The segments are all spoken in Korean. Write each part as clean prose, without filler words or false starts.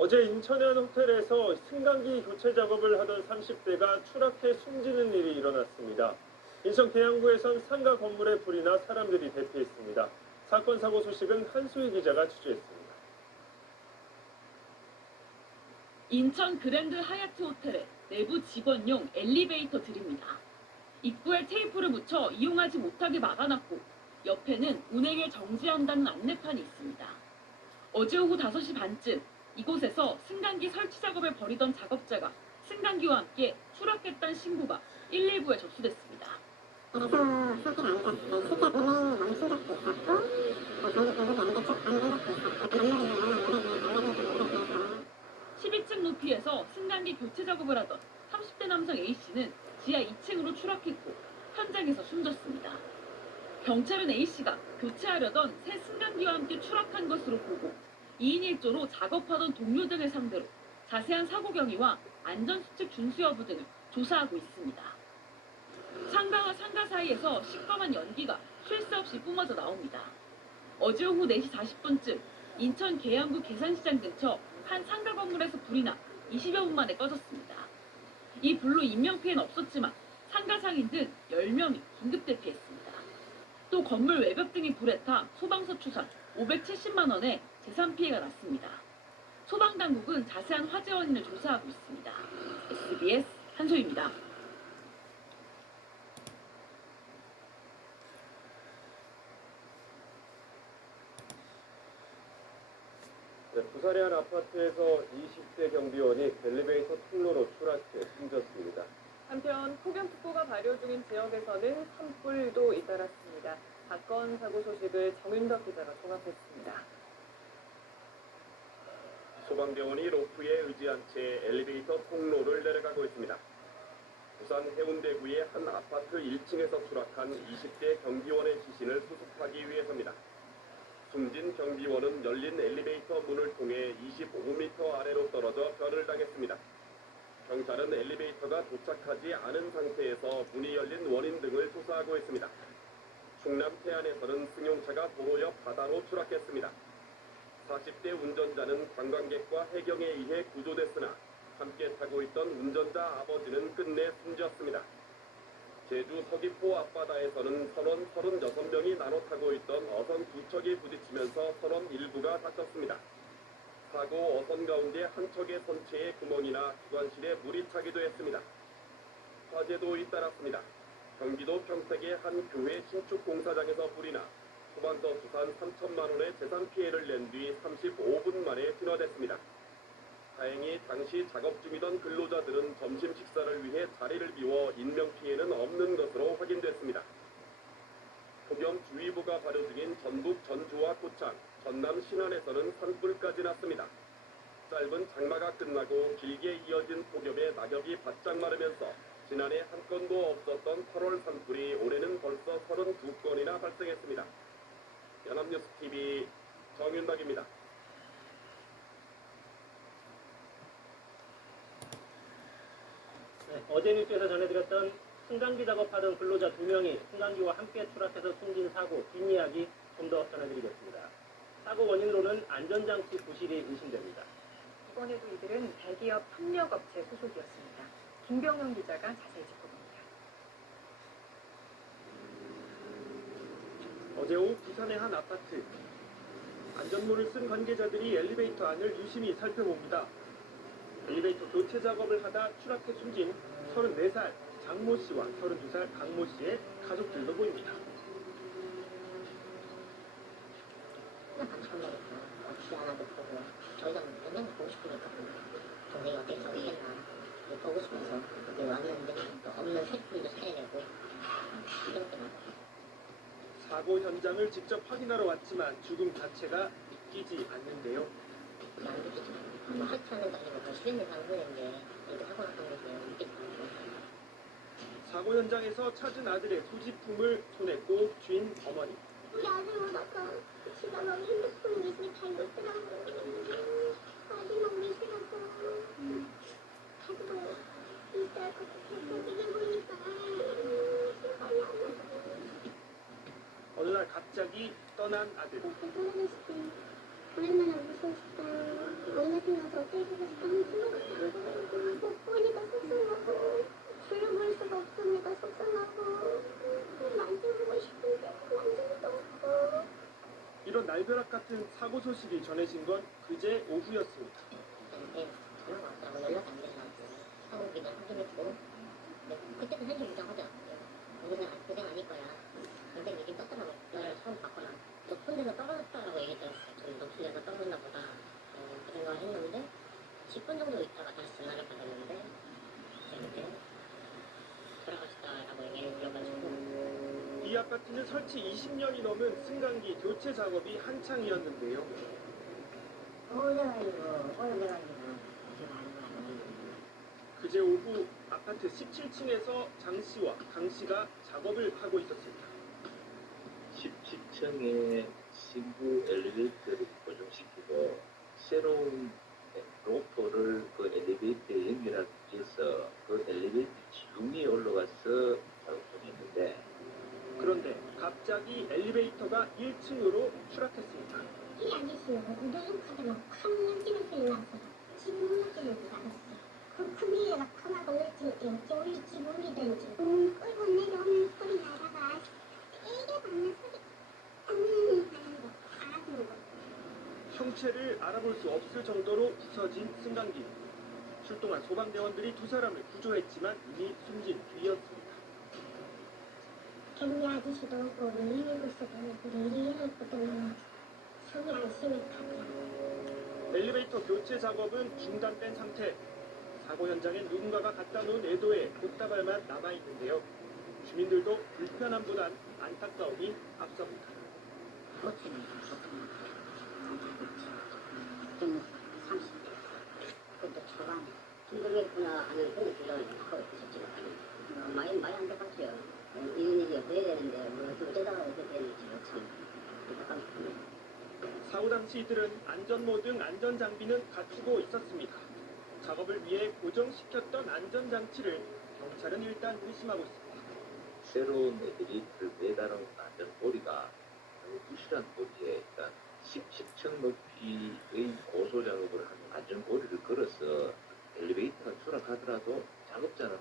어제 인천의 한 호텔에서 승강기 교체 작업을 하던 30대가 추락해 숨지는 일이 일어났습니다. 인천 계양구에선 상가 건물에 불이 나 사람들이 대피했습니다. 사건 사고 소식은 한수희 기자가 취재했습니다. 인천 그랜드 하얏트 호텔의 내부 직원용 엘리베이터들입니다. 입구에 테이프를 붙여 이용하지 못하게 막아놨고 옆에는 운행을 정지한다는 안내판이 있습니다. 어제 오후 5시 반쯤 이곳에서 승강기 설치 작업을 벌이던 작업자가 승강기와 함께 추락했다는 신고가 119에 접수됐습니다. 그래서 사실 안 잤어요. 실제 운행 멈춘 적도 있었고, 전기불도 연결 적도 있었고, 건물에서 12층 높이에서 승강기 교체 작업을 하던 30대 남성 A씨는 지하 2층으로 추락했고 현장에서 숨졌습니다. 경찰은 A씨가 교체하려던 새 승강기와 함께 추락한 것으로 보고 2인 1조로 작업하던 동료 등을 상대로 자세한 사고 경위와 안전수칙 준수 여부 등을 조사하고 있습니다. 상가와 상가 사이에서 시꺼먼 연기가 쉴 새 없이 뿜어져 나옵니다. 어제 오후 4시 40분쯤 인천 계양구 계산시장 근처 한 상가 건물에서 불이 나 20여 분 만에 꺼졌습니다. 이 불로 인명피해는 없었지만 상가 상인 등 10명이 긴급 대피했습니다. 또 건물 외벽 등이 불에 타 소방서 추산 570만 원의 재산 피해가 났습니다. 소방당국은 자세한 화재 원인을 조사하고 있습니다. SBS 한소희입니다. 부산의 한 아파트에서 20대 경비원이 엘리베이터 통로로 추락해 숨졌습니다. 한편 폭염특보가 발효 중인 지역에서는 산불도 잇따랐습니다. 사건 사고 소식을 정윤덕 기자가 종합했습니다. 소방대원이 로프에 의지한 채 엘리베이터 통로를 내려가고 있습니다. 부산 해운대구의 한 아파트 1층에서 추락한 20대 경비원의 시신을 수습하기 위해서입니다. 숨진 경비원은 열린 엘리베이터 문을 통해 25m 아래로 떨어져 변을 당했습니다. 경찰은 엘리베이터가 도착하지 않은 상태에서 문이 열린 원인 등을 조사하고 있습니다. 충남 태안에서는 승용차가 도로 옆 바다로 추락했습니다. 40대 운전자는 관광객과 해경에 의해 구조됐으나 함께 타고 있던 운전자 아버지는 끝내 숨졌습니다. 제주 서귀포 앞바다에서는 선원 36명이 나눠 타고 있던 어선 두 척이 부딪히면서 선원 일부가 다쳤습니다. 사고 어선 가운데 한 척의 선체에 구멍이나 기관실에 물이 차기도 했습니다. 화재도 잇따랐습니다. 경기도 평택의 한 교회 신축 공사장에서 불이 나 소방서 수산 3천만 원의 재산 피해를 낸 뒤 35분 만에 진화됐습니다. 다행히 당시 작업 중이던 근로자들은 점심 식사를 위해 자리를 비워 인명피해는 없는 것으로 확인됐습니다. 폭염주의보가 발효 중인 전북 전주와 고창, 전남 신안에서는 산불까지 났습니다. 짧은 장마가 끝나고 길게 이어진 폭염에 낙엽이 바짝 마르면서 지난해 한 건도 없었던 8월 산불이 올해는 벌써 32건이나 발생했습니다. 연합뉴스TV 정윤덕입니다. 어제 뉴스에서 전해드렸던 승강기 작업하던 근로자 2명이 승강기와 함께 추락해서 숨진 사고 뒷이야기 좀 더 전해드리겠습니다. 사고 원인으로는 안전장치 부실이 의심됩니다. 이번에도 이들은 대기업 협력업체 소속이었습니다. 김병영 기자가 자세히 짚어봅니다. 어제 오후 부산의 한 아파트. 안전모를 쓴 관계자들이 엘리베이터 안을 유심히 살펴봅니다. 엘리베이터 교체 작업을 하다 추락해 숨진 34살 장모 씨와 32살 강모 씨의 가족들도 보입니다. 처음 보니까 어떻게 안 하고 보고 저희가 맨날 보고 싶으니까 동생이 어떻게 작업했나 보고 싶어서 여기 왔는데 또 없는 새풀도 살려내고 이런 게 많고. 사고 현장을 직접 확인하러 왔지만 죽음 자체가 믿기지 않는데요. 안 믿기지. 뭐 하차하는 거 아니고 더 수행을 하는 거였는데 이거 하고 났던 거지 믿기지 않고. 사고 현장에서 찾은 아들의 소지품을 손에 꼭 쥔 어머니. 우리 아들 오다가 지가 너무 핸드폰 미술이 다 있더라고. 아들 너무 미술하고 가지고 있을 것 같아서 이게 보니까 생각이 안 나서. 어느 날 갑자기 떠난 아들. 오랜만에 보고 싶다. 엄마 생각도 때리고 싶다는 못 보니까 속상하고 불러볼 수가 없으니까 속상하고 만져보고 싶은데 만질 수도 없고. 이런 날벼락 같은 사고 소식이 전해진 건 그제 오후였습니다. 저한테 전화가 왔다고 연락이 안 돼서 하고 기도 확인했고 그때도 현실 부정하더라고요. 고생 아닐 거야. 근데 이게 떴더라고. 너를 처음 봤거나 높은 데서 떨어졌다라고 얘기했더라고요. 좀 높은 데서 떨어졌나 보다. 그 생각을 했는데 10분 정도 있다가 다시 전화를 받았는데 그때 돌아가셨다라고 얘기를 들려가지고 이 아파트는 설치 20년이 넘은 승강기 교체 작업이 한창이었는데요. 오래가지고 지금 아는 거야. 그제 오후 아파트 17층에서 장 씨와 강 씨가 작업을 하고 있었습니다. 17층에 신규 엘리베이터를 고정시키고 새로운 로퍼를 그 엘리베이터에 연결하기 위해서 그 엘리베이터 지붕 위에 올라가서 작업 중이었는데 그런데 갑자기 엘리베이터가 1층으로 추락했습니다. 이 아저씨는 노숙하다가 큰 연기를 흘러나서 지금 연기를 나갔어. 그 크기가 커나고 울지 우리 집 울리든지 끌고 내려오는 소리 나다가 되게 많은 소리 하는 거 알아듣는 거. 형체를 알아볼 수 없을 정도로 부서진 승강기. 출동한 소방대원들이 두 사람을 구조했지만 이미 숨진 뒤였습니다. 경리 아저씨도 오고 일일구 있어도 우리 일일구도 속이 안심했다고요. 엘리베이터 교체 작업은 중단된 상태. 사고 현장엔 누군가가 갖다 놓은 애도의 꽃다발만 남아있는데요. 주민들도 불편함보단 안타까움이 앞섭니다. 호텔은 좋구나. 좀 30대. 그것도 초반에. 힘들겠구나 하는 그런 생각을 하고 있었지만 많이 안 똑같아요. 이런 일이 없어야 되는데 어쩌다가 어떻게 되는지 참 안타깝습니다. 사고 당시 이들은 안전모 등 안전장비는 갖추고 있었습니다. 작업을 위해 고정시켰던 안전장치를 경찰은 일단 의심하고 있습니다. 새로운 엘리베이터를 매달은 안전고리가 부실한 고리에 일단 10층 높이의 고소 작업을 하는 안전고리를 걸어서 엘리베이터가 추락하더라도 작업자는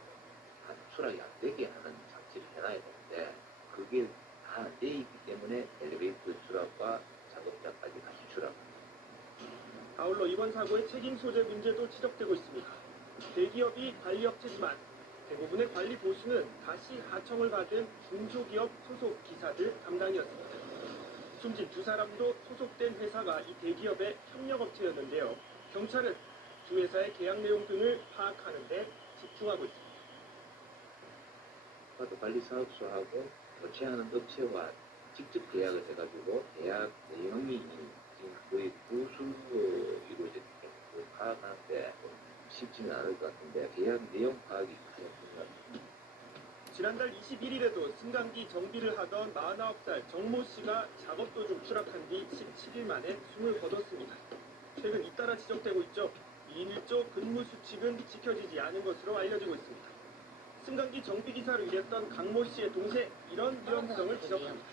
추락이 안 되게 하는 장치를 해놔야 되는데 그게 다 돼 있기 때문에 엘리베이터 추락과 작업자까지 같이 추락합니다. 아울러 이번 사고의 책임 소재 문제도 지적되고 있습니다. 대기업이 관리업체지만 대부분의 관리 보수는 다시 하청을 받은 중소기업 소속 기사들 담당이었습니다. 숨진 두 사람도 소속된 회사가 이 대기업의 협력업체였는데요. 경찰은 두 회사의 계약 내용 등을 파악하는 데 집중하고 있습니다. 아파트 관리 사업소하고 교체하는 업체와 직접 계약을 해가지고 계약 내용이 지금 거의 부수로 이루어졌기 때문에 파악하는데 쉽지는 않을 것 같은데 계약 내용 파악이 가장 중요합니다. 지난달 21일에도 승강기 정비를 하던 49살 정모 씨가 작업 도중 추락한 뒤 17일 만에 숨을 거뒀습니다. 최근 잇따라 지적되고 있죠. 2인 1조 근무 수칙은 지켜지지 않은 것으로 알려지고 있습니다. 승강기 정비 기사로 일했던 강모 씨의 동생 이런 위험성을 지적합니다.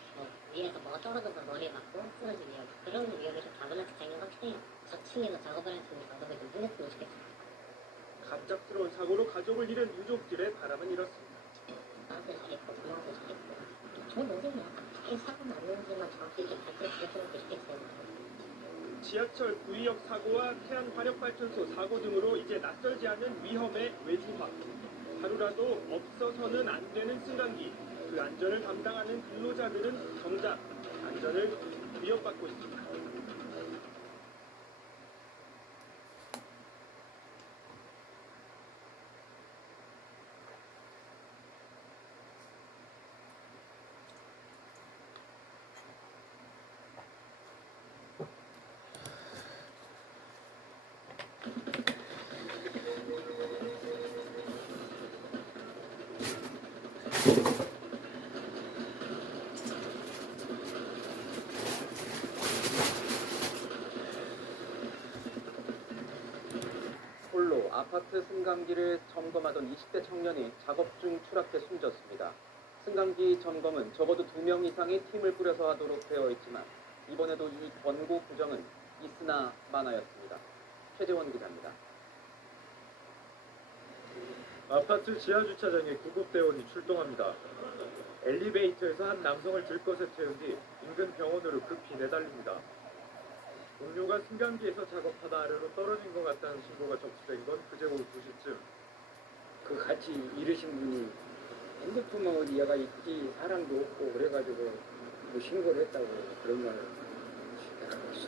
위에서 뭐가 떨어져서 머리에 맞고 쓰러질 위험 그런 위험에서 다분한 직장인 확실해요. 저층에서 작업을 했으니까 그게 좀 흘렸으면 좋겠어요. 갑작스러운 사고로 가족을 잃은 유족들의 바람은 이렇습니다. 나한테 잘했고 부모한테 잘했고 좋은 동생이야. 이 사고 났는지만 정확히 이렇게 밝혀주셨으면 좋겠어요. 지하철 구의역 사고와 태안 화력발전소 사고 등으로 이제 낯설지 않은 위험의 외주화. 하루라도 없어서는 안 되는 승강기. 그 안전을 담당하는 근로자들은 정작 안전을 위협받고 있습니다. 홀로 아파트 승강기를 점검하던 20대 청년이 작업 중 추락해 숨졌습니다. 승강기 점검은 적어도 2명 이상의 팀을 꾸려서 하도록 되어 있지만 이번에도 이 권고 규정은 있으나 마나였습니다. 최재원 기자입니다. 아파트 지하주차장에 구급대원이 출동합니다. 엘리베이터에서 한 남성을 들것에 태운 뒤 인근 병원으로 급히 내달립니다. 동료가 승강기에서 작업하다 아래로 떨어진 것 같다는 신고가 접수된 건 그제 오후 2시쯤. 그 같이 일하신 분이 핸드폰만 어디 얘가 있지 사람도 없고 그래가지고 뭐 신고를 했다고 그런 걸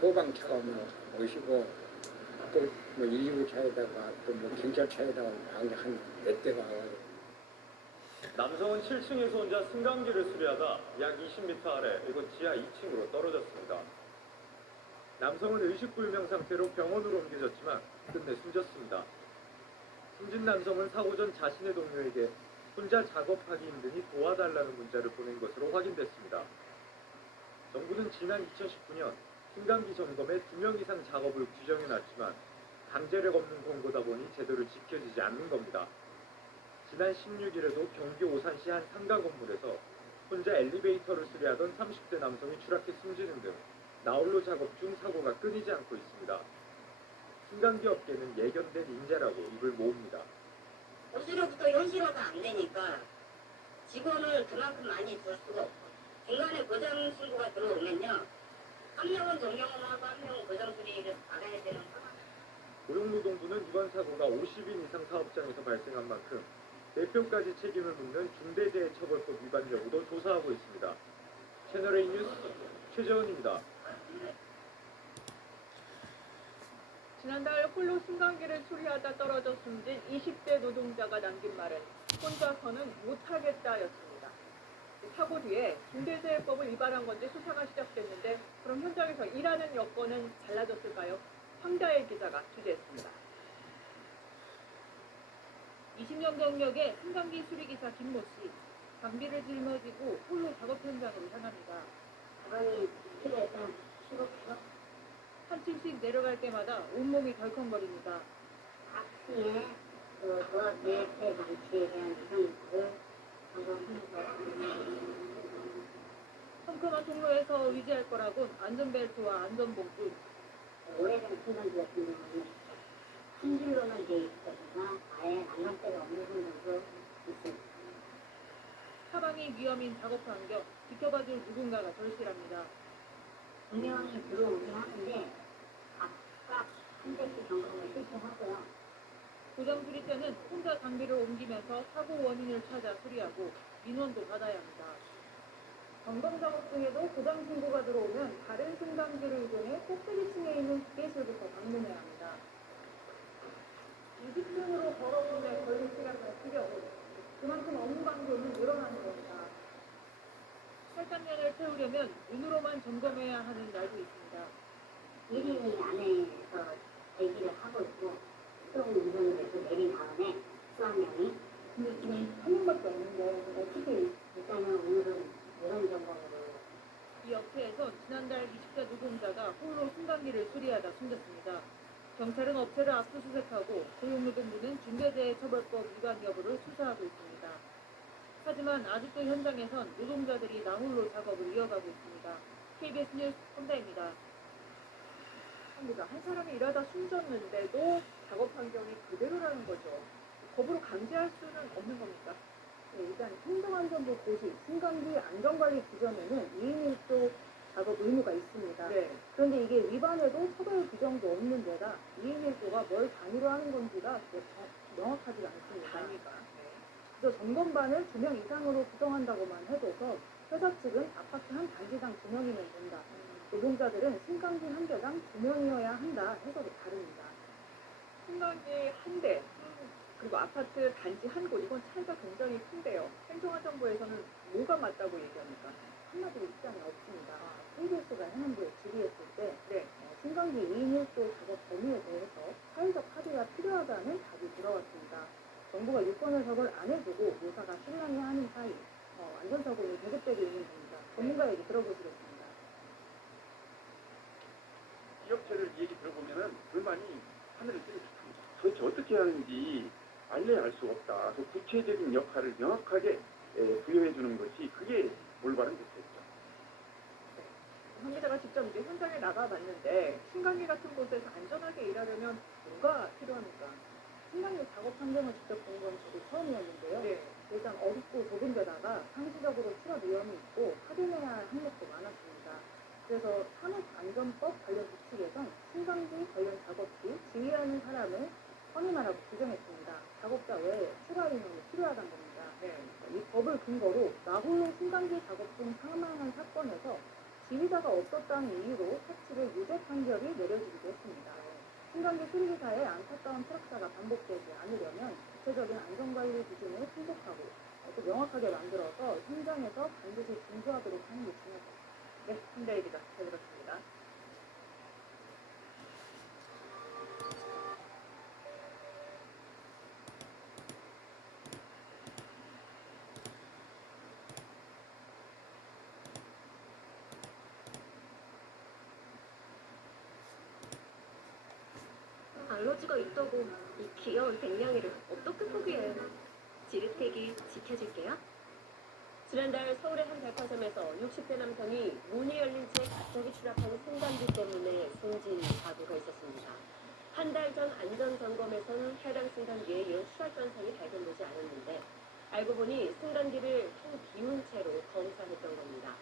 소방차가 뭐 오시고 또 뭐 119차에다가 또 뭐 경찰차에다가 한 몇 대가 와가지고 남성은 7층에서 혼자 승강기를 수리하다 약 20m 아래 이곳 지하 2층으로 떨어졌습니다. 남성은 의식불명 상태로 병원으로 옮겨졌지만 끝내 숨졌습니다. 숨진 남성은 사고 전 자신의 동료에게 혼자 작업하기 힘드니 도와달라는 문자를 보낸 것으로 확인됐습니다. 정부는 지난 2019년 승강기 점검에 2명 이상 작업을 규정해놨지만 강제력 없는 권고다 보니 제대로 지켜지지 않는 겁니다. 지난 16일에도 경기 오산시 한 상가 건물에서 혼자 엘리베이터를 수리하던 30대 남성이 추락해 숨지는 등 나홀로 작업 중 사고가 끊이지 않고 있습니다. 승강기 업계는 예견된 인재라고 입을 모읍니다. 옷으로부터 현실화가 안 되니까 직원을 그만큼 많이 둘 수가 없고 중간에 고장 신고가 들어오면요 한 명은 점검을 하고 한 명은 고장 수리를 받아야 되는 상황. 고용노동부는 이번 사고가 50인 이상 사업장에서 발생한 만큼 대표까지 책임을 묻는 중대재해처벌법 위반 여부도 조사하고 있습니다. 채널A 뉴스 최재원입니다. 지난달 홀로 승강기를 수리하다 떨어져 숨진 20대 노동자가 남긴 말은 혼자서는 못하겠다였습니다. 사고 뒤에 중대재해법을 위반한 건지 수사가 시작됐는데 그럼 현장에서 일하는 여건은 달라졌을까요? 황다혜 기자가 취재했습니다. 20년 경력의 승강기 수리기사 김모 씨. 장비를 짊어지고 홀로 작업 현장으로 향합니다. 가방이 필요해서 쉬고 한 층씩 내려갈 때마다 온몸이 덜컹거립니다. 악시에 그 조합 내패 장치에 대한 이상을 점검하면서 험큼한 통로에서 의지할 거라곤 안전벨트와 안전봉투, 오래된 승강기 같은 경우는 한 줄로는 돼 있거나 아예 난간대가 없는 경우도 있습니다. 사방이 위험인 작업 환경, 지켜봐줄 누군가가 절실합니다. 분명히 들어오긴 하는데 각각 한 대씩 점검을 실시하고요. 고장 수리 때는 혼자 장비를 옮기면서 사고 원인을 찾아 수리하고 민원도 받아야 합니다. 점검 작업 중에도 고장 신고가 들어오면 다른 승강기를 이용해 꼭대기층에 있는 기계실부터 방문해야 합니다. 20층으로 걸어오는데 걸릴 시간과 필요하고 그만큼 업무 강도는 늘어나는 겁니다. 할당량을 채우려면 눈으로만 점검해야 하는 날도 있습니다. 1인 안에서 대기를 하고 있고 수동 운전에서 내린 다음에 또 한 명이 근데 지금 한 명밖에 없는데 어떻게 일단은 오늘은 이런 점검으로 이 업체에선 지난달 20대 노동자가 홀로 승강기를 수리하다 숨졌습니다. 경찰은 업체를 압수수색하고 고용노동부는 중대재해처벌법 위반 여부를 수사하고 있습니다. 하지만 아직도 현장에선 노동자들이 나홀로 작업을 이어가고 있습니다. KBS 뉴스 홍다입니다. 한 사람이 일하다 숨졌는데도 작업 환경이 그대로라는 거죠. 법으로 강제할 수는 없는 겁니까? 네, 일단 행정안전부 고시, 승강기 안전관리 규정에는 2인 1조 작업 의무가 있습니다. 네. 그런데 이게 위반해도 처벌 규정도 없는 데다 2인 1조가 뭘 단위로 하는 건지가 명확하지가 않습니다. 단위가. 그래서 점검반을 2명 이상으로 구성한다고만 해둬서 회사 측은 아파트 한 단지당 2명이면 된다. 노동자들은 승강기 한 개당 2명이어야 한다 해석이 다릅니다. 승강기 한 대, 그리고 아파트 단지 한 곳, 이건 차이가 굉장히 큰데요. 행정안전부에서는 뭐가 맞다고 얘기합니까? 한마디로 입장이 없습니다. KBS가 해남부에 질의했을 때 네. 승강기 2인 1조 작업 범위에 대해서 사회적 합의가 필요하다는 답이 들어왔습니다. 정부가 유권을 적을 안 해주고 노사가 실랑이하는 사이 안전사고는 계속되고 있는 겁니다. 전문가 얘기 들어보시겠습니다. 이 업체를 얘기 들어보면은 불만이 하늘을 찌르습니다. 도대체 어떻게 하는지 알려야 알 수 없다. 그 구체적인 역할을 명확하게 부여해 주는 것이 그게 올바른 대책이죠. 황 기자가 직접 이제 현장에 나가봤는데 승강기 같은 곳에서 안전하게 일하려면 뭐가 필요합니까? 승강기 작업 환경을 직접 본 건 저도 처음이었는데요. 네. 일단 어둡고 좁은 데다가 상시적으로 추락 위험이 있고 확인해야 할 항목도 많았습니다. 그래서 산업안전법 관련 규칙에선 승강기 관련 작업 시 지휘하는 사람을 선임하라고 규정했습니다. 작업자 외에 추가 인원이 필요하다는 겁니다. 네. 이 법을 근거로 나 홀로 승강기 작업 중 사망한 사건에서 지휘자가 없었다는 이유로 사측의 유죄 판결이 내려지기도 했습니다. 승강기 수리기사의 안타까운 추락사가 반복되지 않으려면 구체적인 안전관리 기준을 신속하고 또 명확하게 만들어서 현장에서 반드시 준수하도록 하는 게 중요합니다. 네, 신대희 기자 잘 들었습니다. 알러지가 있다고 이 귀여운 백냥이를 어떻게 포기해? 지르택이 지켜줄게요. 지난달 서울의 한 백화점에서 60대 남성이 문이 열린 채 갑자기 추락한 승강기 때문에 숨진 사고가 있었습니다. 한 달 전 안전점검에서는 해당 승강기에 이런 추락 현상이 발견되지 않았는데 알고 보니 승강기를 텅 비운 채로 검사했던 겁니다.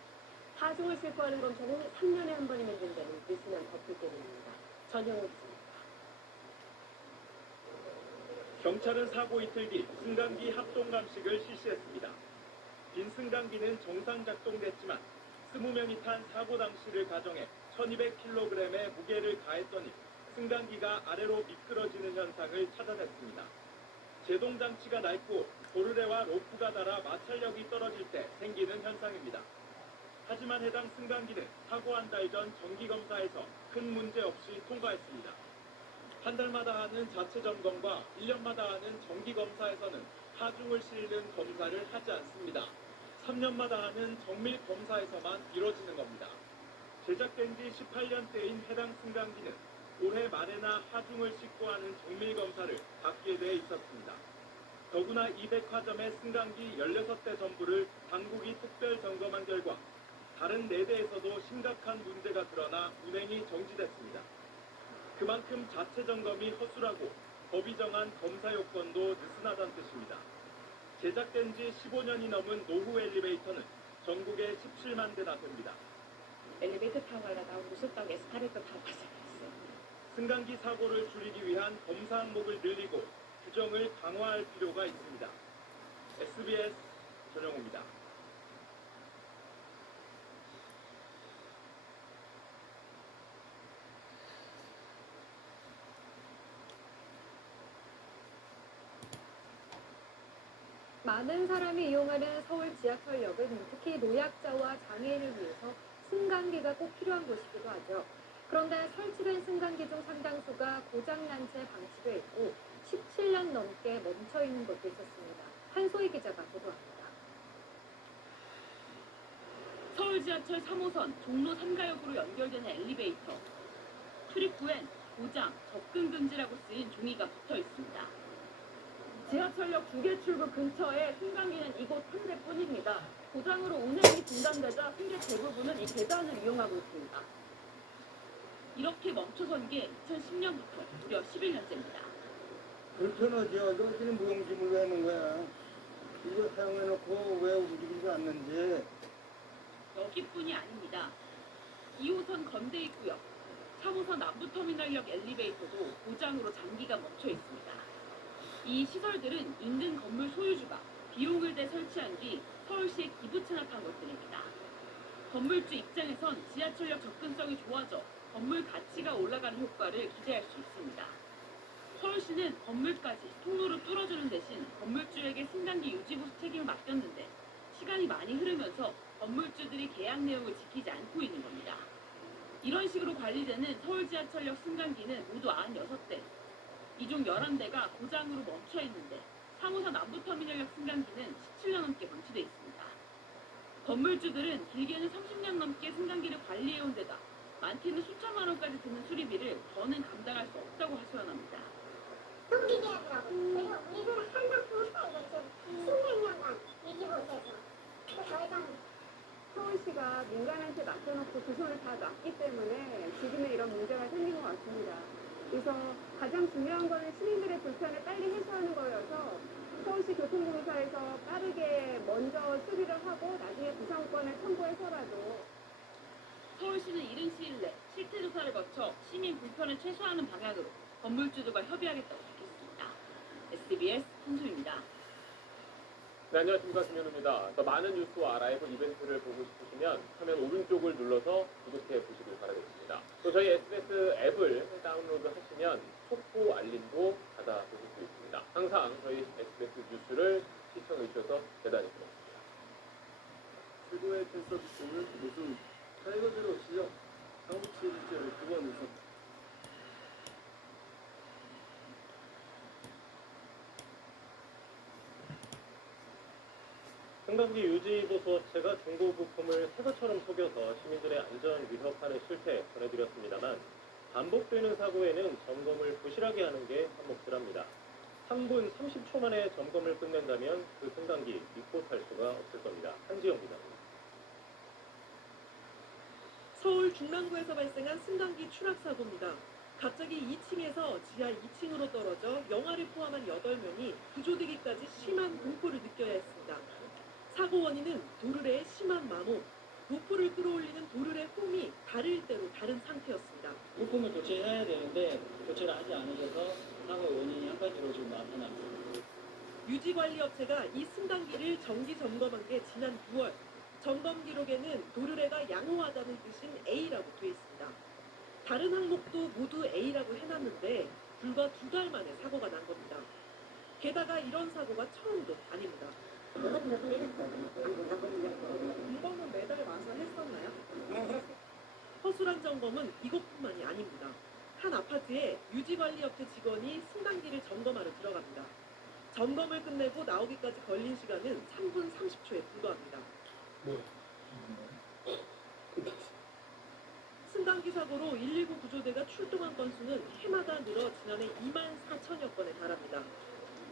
하중을 싣고 하는 검사는 3년에 한 번이면 된다는 느슨한 법규 때문입니다. 전형우 기자입니다. 경찰은 사고 이틀 뒤 승강기 합동 감식을 실시했습니다. 빈 승강기는 정상 작동됐지만 20명이 탄 사고 당시를 가정해 1200kg의 무게를 가했더니 승강기가 아래로 미끄러지는 현상을 찾아냈습니다. 제동 장치가 낡고 도르래와 로프가 닳아 마찰력이 떨어질 때 생기는 현상입니다. 하지만 해당 승강기는 사고 한 달 전 정기검사에서 큰 문제 없이 통과했습니다. 한 달마다 하는 자체 점검과 1년마다 하는 정기검사에서는 하중을 실는 검사를 하지 않습니다. 3년마다 하는 정밀 검사에서만 이뤄지는 겁니다. 제작된 지 18년째인 해당 승강기는 올해 말에나 하중을 싣고 하는 정밀 검사를 받게 돼 있었습니다. 더구나 이 백화점의 승강기 16대 전부를 당국이 특별 점검한 결과 다른 4대에서도 심각한 문제가 드러나 운행이 정지됐습니다. 그만큼 자체 점검이 허술하고 법이 정한 검사 요건도 느슨하다는 뜻입니다. 제작된 지 15년이 넘은 노후 엘리베이터는 전국에 17만 대나 됩니다. 엘리베이터 타고 가려다 무섭다고 에스카레이터 타고 가서 승강기 사고를 줄이기 위한 검사 항목을 늘리고 규정을 강화할 필요가 있습니다. SBS 전영우입니다. 많은 사람이 이용하는 서울 지하철역은 특히 노약자와 장애인을 위해서 승강기가 꼭 필요한 곳이기도 하죠. 그런데 설치된 승강기 중 상당수가 고장난 채 방치돼 있고 17년 넘게 멈춰 있는 곳도 있었습니다. 한소희 기자가 보도합니다. 서울 지하철 3호선 종로 3가역으로 연결되는 엘리베이터. 출입구엔 고장, 접근 금지라고 쓰인 종이가 붙어 있습니다. 지하철역 2개 출구 근처에 승강기는 이곳 한 대뿐입니다. 고장으로 운행이 중단되자 승객 대부분은 이 계단을 이용하고 있습니다. 이렇게 멈춰선 게 2010년부터 무려 11년째입니다. 불편하지. 여기는 무용지물 왜 하는 거야? 이거 사용해놓고 왜 움직이지 않는지. 여기뿐이 아닙니다. 2호선 건대입구역, 3호선 남부터미널역 엘리베이터도 고장으로 장기가 멈춰 있습니다. 이 시설들은 인근 건물 소유주가 비용을 대 설치한 뒤 서울시에 기부 체납한 것들입니다. 건물주 입장에선 지하철역 접근성이 좋아져 건물 가치가 올라가는 효과를 기대할 수 있습니다. 서울시는 건물까지 통로를 뚫어주는 대신 건물주에게 승강기 유지 보수 책임을 맡겼는데 시간이 많이 흐르면서 건물주들이 계약 내용을 지키지 않고 있는 겁니다. 이런 식으로 관리되는 서울 지하철역 승강기는 모두 96대. 이 중 11대가 고장으로 멈춰 있는데 3호선 남부터미널역 승강기는 17년 넘게 방치돼 있습니다. 건물주들은 길게는 30년 넘게 승강기를 관리해온 데다 많게는 수천만 원까지 드는 수리비를 더는 감당할 수 없다고 하소연합니다. 정기 계약이라고. 그리고 우리는 한다고 못하 이거 지금 10몇 년간 유지 못해서 더 이상 서울시가 민간한테 맡겨놓고 그 손을 다 놨기 때문에 지금의 이런 문제가 생긴 것 같습니다. 그래서 가장 중요한 거는 시민들의 불편을 빨리 해소하는 거여서 서울시 교통공사에서 빠르게 먼저 수리를 하고 나중에 구상권을 청구해서라도 서울시는 이른 시일 내 실태 조사를 거쳐 시민 불편을 최소화하는 방향으로 건물주들과 협의하겠다고 밝혔습니다. SBS 한소입니다. 네, 안녕하십니까. 김현우입니다. 더 많은 뉴스와 라이브 이벤트를 보고 싶으시면 화면 오른쪽을 눌러서 구독해 보시길 바라겠습니다. 또 저희 SBS 앱을 다운로드 하시면 속보 알림도 받아보실 수 있습니다. 항상 저희 SBS 뉴스를 시청해 주셔서 대단히 고맙습니다. 최고의 팬 서비스는 무슨 타이거즈로 시작 한국 시리즈를 2번 우승. 승강기 유지보수업체가 중고 부품을 새 것처럼 속여서 시민들의 안전 위협하는 실태 전해드렸습니다만 반복되는 사고에는 점검을 부실하게 하는 게 한몫을 합니다. 3분 30초 만에 점검을 끝낸다면 그 승강기 믿고 탈 수가 없을 겁니다. 한지영 기자입니다. 서울 중랑구에서 발생한 승강기 추락 사고입니다. 갑자기 2층에서 지하 2층으로 떨어져 영아를 포함한 8명이 구조되기까지 심한 공포를 느껴야 했습니다. 사고 원인은 도르래의 심한 마모, 부풀을 끌어올리는 도르래 홈이 다를 대로 다른 상태였습니다. 부품을 교체해야 되는데 교체를 하지 않으셔서 사고 원인이 한 가지로 지금 나타납니다. 유지관리업체가 이 승강기를 정기 점검한 게 지난 9월. 점검 기록에는 도르래가 양호하다는 뜻인 A라고 되어 있습니다. 다른 항목도 모두 A라고 해놨는데 불과 2달 만에 사고가 난 겁니다. 게다가 이런 사고가 처음도 아닙니다. 이거는 매달 와서 했었나요? 허술한 점검은 이것뿐만이 아닙니다. 한 아파트에 유지관리업체 직원이 승강기를 점검하러 들어갑니다. 점검을 끝내고 나오기까지 걸린 시간은 3분 30초에 불과합니다. 승강기 사고로 119 구조대가 출동한 건수는 해마다 늘어 지난해 2만 4천여 건에 달합니다.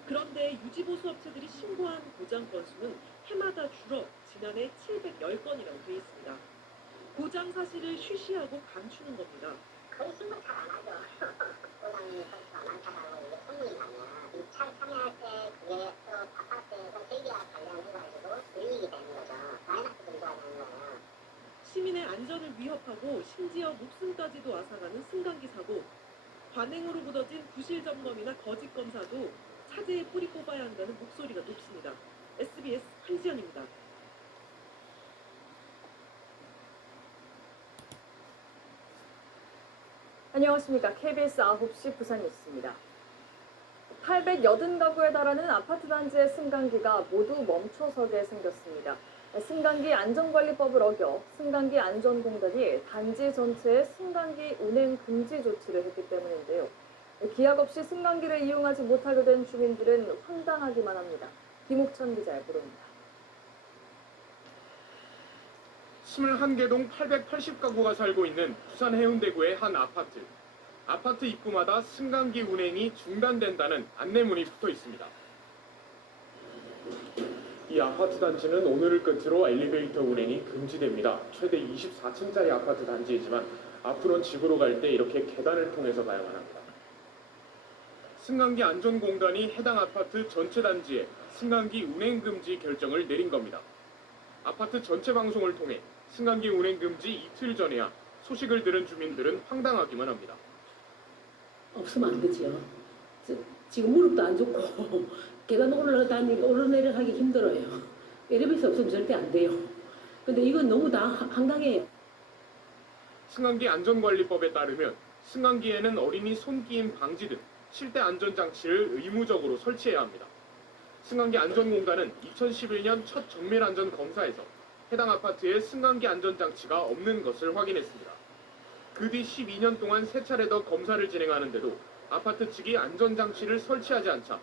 그런데 유지보수업체들이 신고한 고장 건수는 해마다 줄어 지난해 710건이라고 되어 있습니다. 고장 사실을 쉬쉬하고 감추는 겁니다. 거의 신고 잘 안 하죠. 고장이 건수가 많다고 이게 소문이 나면 입찰 참여할 때 그게 또 아파트에서 설계와 관련해가지고 불이익이 되는 거죠. 마이너스 증가가 되는 거예요. 시민의 안전을 위협하고 심지어 목숨까지도 앗아가는 승강기 사고. 관행으로 묻어진 부실 점검이나 거짓 검사도 차제에 뿌리 뽑아야 한다는 목소리가 높습니다. SBS 한지연입니다. 안녕하십니까. KBS 9시 부산 뉴스입니다. 880가구에 달하는 아파트 단지의 승강기가 모두 멈춰서게 생겼습니다. 승강기 안전관리법을 어겨 승강기 안전공단이 단지 전체에 승강기 운행 금지 조치를 했기 때문인데요. 기약 없이 승강기를 이용하지 못하게 된 주민들은 황당하기만 합니다. 김옥천 기자의 보도입니다. 21개 동 880가구가 살고 있는 부산 해운대구의 한 아파트. 아파트 입구마다 승강기 운행이 중단된다는 안내문이 붙어 있습니다. 이 아파트 단지는 오늘을 끝으로 엘리베이터 운행이 금지됩니다. 최대 24층짜리 아파트 단지이지만 앞으로는 집으로 갈 때 이렇게 계단을 통해서 가야만 합니다. 승강기 안전공단이 해당 아파트 전체 단지에 승강기 운행 금지 결정을 내린 겁니다. 아파트 전체 방송을 통해 승강기 운행 금지 이틀 전에야 소식을 들은 주민들은 황당하기만 합니다. 없으면 안 되죠. 지금 무릎도 안 좋고 계단 오르내려가기 힘들어요. 엘리베이터 없으면 절대 안 돼요. 근데 이건 너무 다 황당해요. 승강기 안전관리법에 따르면 승강기에는 어린이 손끼임 방지 등 실내 안전장치를 의무적으로 설치해야 합니다. 승강기 안전공단은 2011년 첫 정밀 안전 검사에서 해당 아파트에 승강기 안전장치가 없는 것을 확인했습니다. 그 뒤 12년 동안 3차례 더 검사를 진행하는데도 아파트 측이 안전장치를 설치하지 않자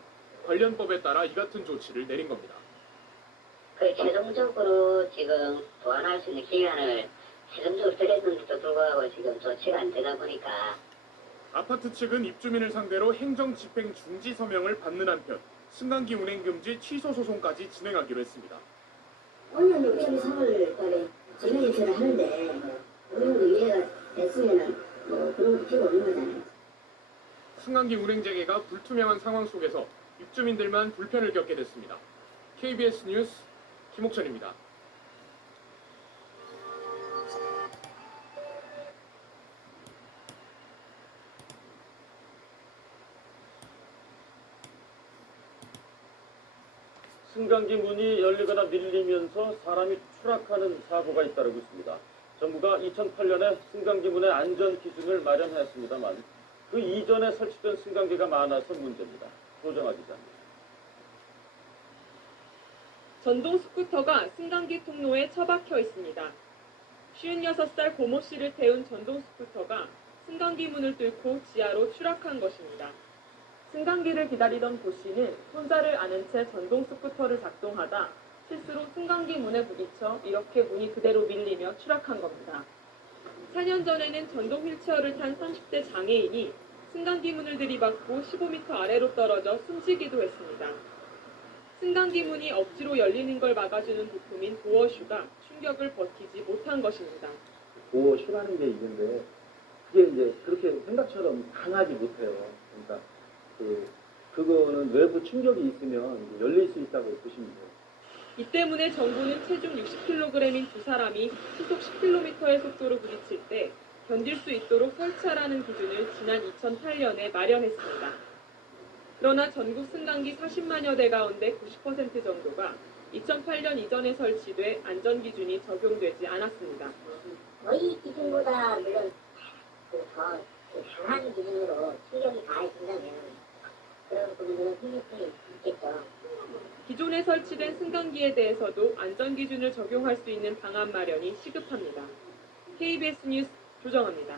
관련 법에 따라 이 같은 조치를 내린 겁니다. 최종적으로 지금 보완할 수 있는 기간을 최종적으로 드렸는데도 불구하고 지금 조치가 안 되다 보니까 아파트 측은 입주민을 상대로 행정 집행 중지 서명을 받는 한편 승강기 운행 금지 취소 소송까지 진행하기로 했습니다. 오늘 23월 달에 진행 조치를 하는데 어느 정도 이해가 됐으면은 뭐 그런 거 필요 없는 거잖아요. 승강기 운행 재개가 불투명한 상황 속에서 입주민들만 불편을 겪게 됐습니다. KBS 뉴스 김옥천입니다. 승강기 문이 열리거나 밀리면서 사람이 추락하는 사고가 잇따르고 있습니다. 정부가 2008년에 승강기 문의 안전 기준을 마련하였습니다만 그 이전에 설치된 승강기가 많아서 문제입니다. 조정아 기자입니다. 전동 스쿠터가 승강기 통로에 처박혀 있습니다. 56살 고모 씨를 태운 전동 스쿠터가 승강기 문을 뚫고 지하로 추락한 것입니다. 승강기를 기다리던 고 씨는 손자를 안은 채 전동 스쿠터를 작동하다 실수로 승강기 문에 부딪혀 이렇게 문이 그대로 밀리며 추락한 겁니다. 4년 전에는 전동 휠체어를 탄 30대 장애인이 승강기 문을 들이받고 15m 아래로 떨어져 숨지기도 했습니다. 승강기 문이 억지로 열리는 걸 막아주는 부품인 도어슈가 충격을 버티지 못한 것입니다. 도어슈라는 게 있는데 그게 이제 그렇게 생각처럼 강하지 못해요. 그러니까 그거는 외부 충격이 있으면 열릴 수 있다고 보시면 돼요. 이 때문에 정부는 체중 60kg인 두 사람이 시속 10km의 속도로 부딪힐 때 견딜 수 있도록 설치하라는 기준을 지난 2008년에 마련했습니다. 그러나 전국 승강기 40만여 대 가운데 90% 정도가 2008년 이전에 설치돼 안전기준이 적용되지 않았습니다. 저희 기준보다 물론 더 강한 기준으로 충격이 가해진다면 그런 부분은 생길 수 있겠죠. 기존에 설치된 승강기에 대해서도 안전기준을 적용할 수 있는 방안 마련이 시급합니다. KBS 뉴스 조정아입니다.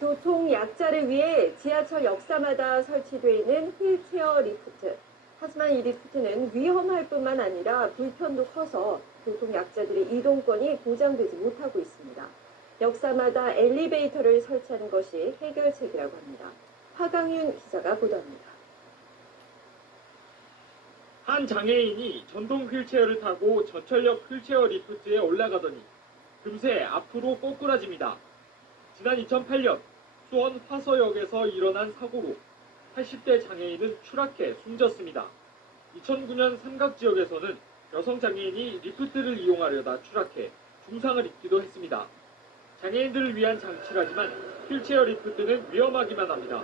교통 약자를 위해 지하철 역사마다 설치되어 있는 휠체어 리프트. 하지만 이 리프트는 위험할 뿐만 아니라 불편도 커서 교통 약자들의 이동권이 보장되지 못하고 있습니다. 역사마다 엘리베이터를 설치하는 것이 해결책이라고 합니다. 하강윤 기자가 보도합니다. 한 장애인이 전동 휠체어를 타고 저철역 휠체어 리프트에 올라가더니 금세 앞으로 꼬꾸라집니다. 지난 2008년 수원 화서역에서 일어난 사고로 80대 장애인은 추락해 숨졌습니다. 2009년 삼각지역에서는 여성 장애인이 리프트를 이용하려다 추락해 중상을 입기도 했습니다. 장애인들을 위한 장치라지만 휠체어 리프트는 위험하기만 합니다.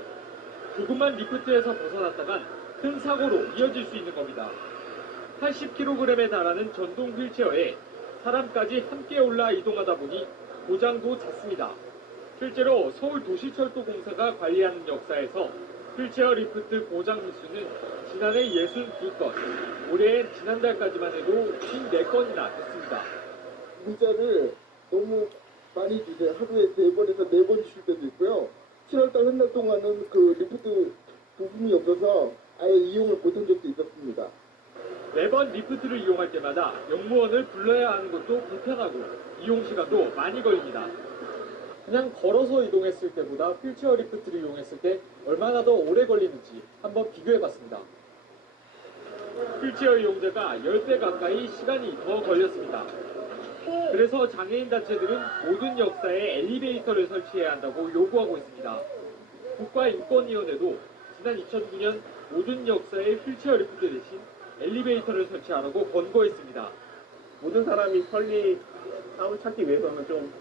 조금만 리프트에서 벗어났다간 큰 사고로 이어질 수 있는 겁니다. 80kg에 달하는 전동 휠체어에 사람까지 함께 올라 이동하다 보니 고장도 잦습니다. 실제로 서울도시철도공사가 관리하는 역사에서 휠체어 리프트 고장 미수는 지난해 62건, 올해 지난달까지만 해도 54건이나 됐습니다. 문자를 너무 많이 주세요. 하루에 4번에서 4번 주실 때도 있고요. 7월달 한 달 동안은 그 리프트 부품이 없어서 아예 이용을 못한 적도 있었습니다. 매번 리프트를 이용할 때마다 영무원을 불러야 하는 것도 불편하고 이용 시간도 많이 걸립니다. 그냥 걸어서 이동했을 때보다 휠체어 리프트를 이용했을 때 얼마나 더 오래 걸리는지 한번 비교해봤습니다. 휠체어 이용자가 10배 가까이 시간이 더 걸렸습니다. 그래서 장애인 단체들은 모든 역사에 엘리베이터를 설치해야 한다고 요구하고 있습니다. 국가인권위원회도 지난 2009년 모든 역사에 휠체어 리프트 대신 엘리베이터를 설치하라고 권고했습니다. 모든 사람이 편리 사업을 찾기 위해서는 좀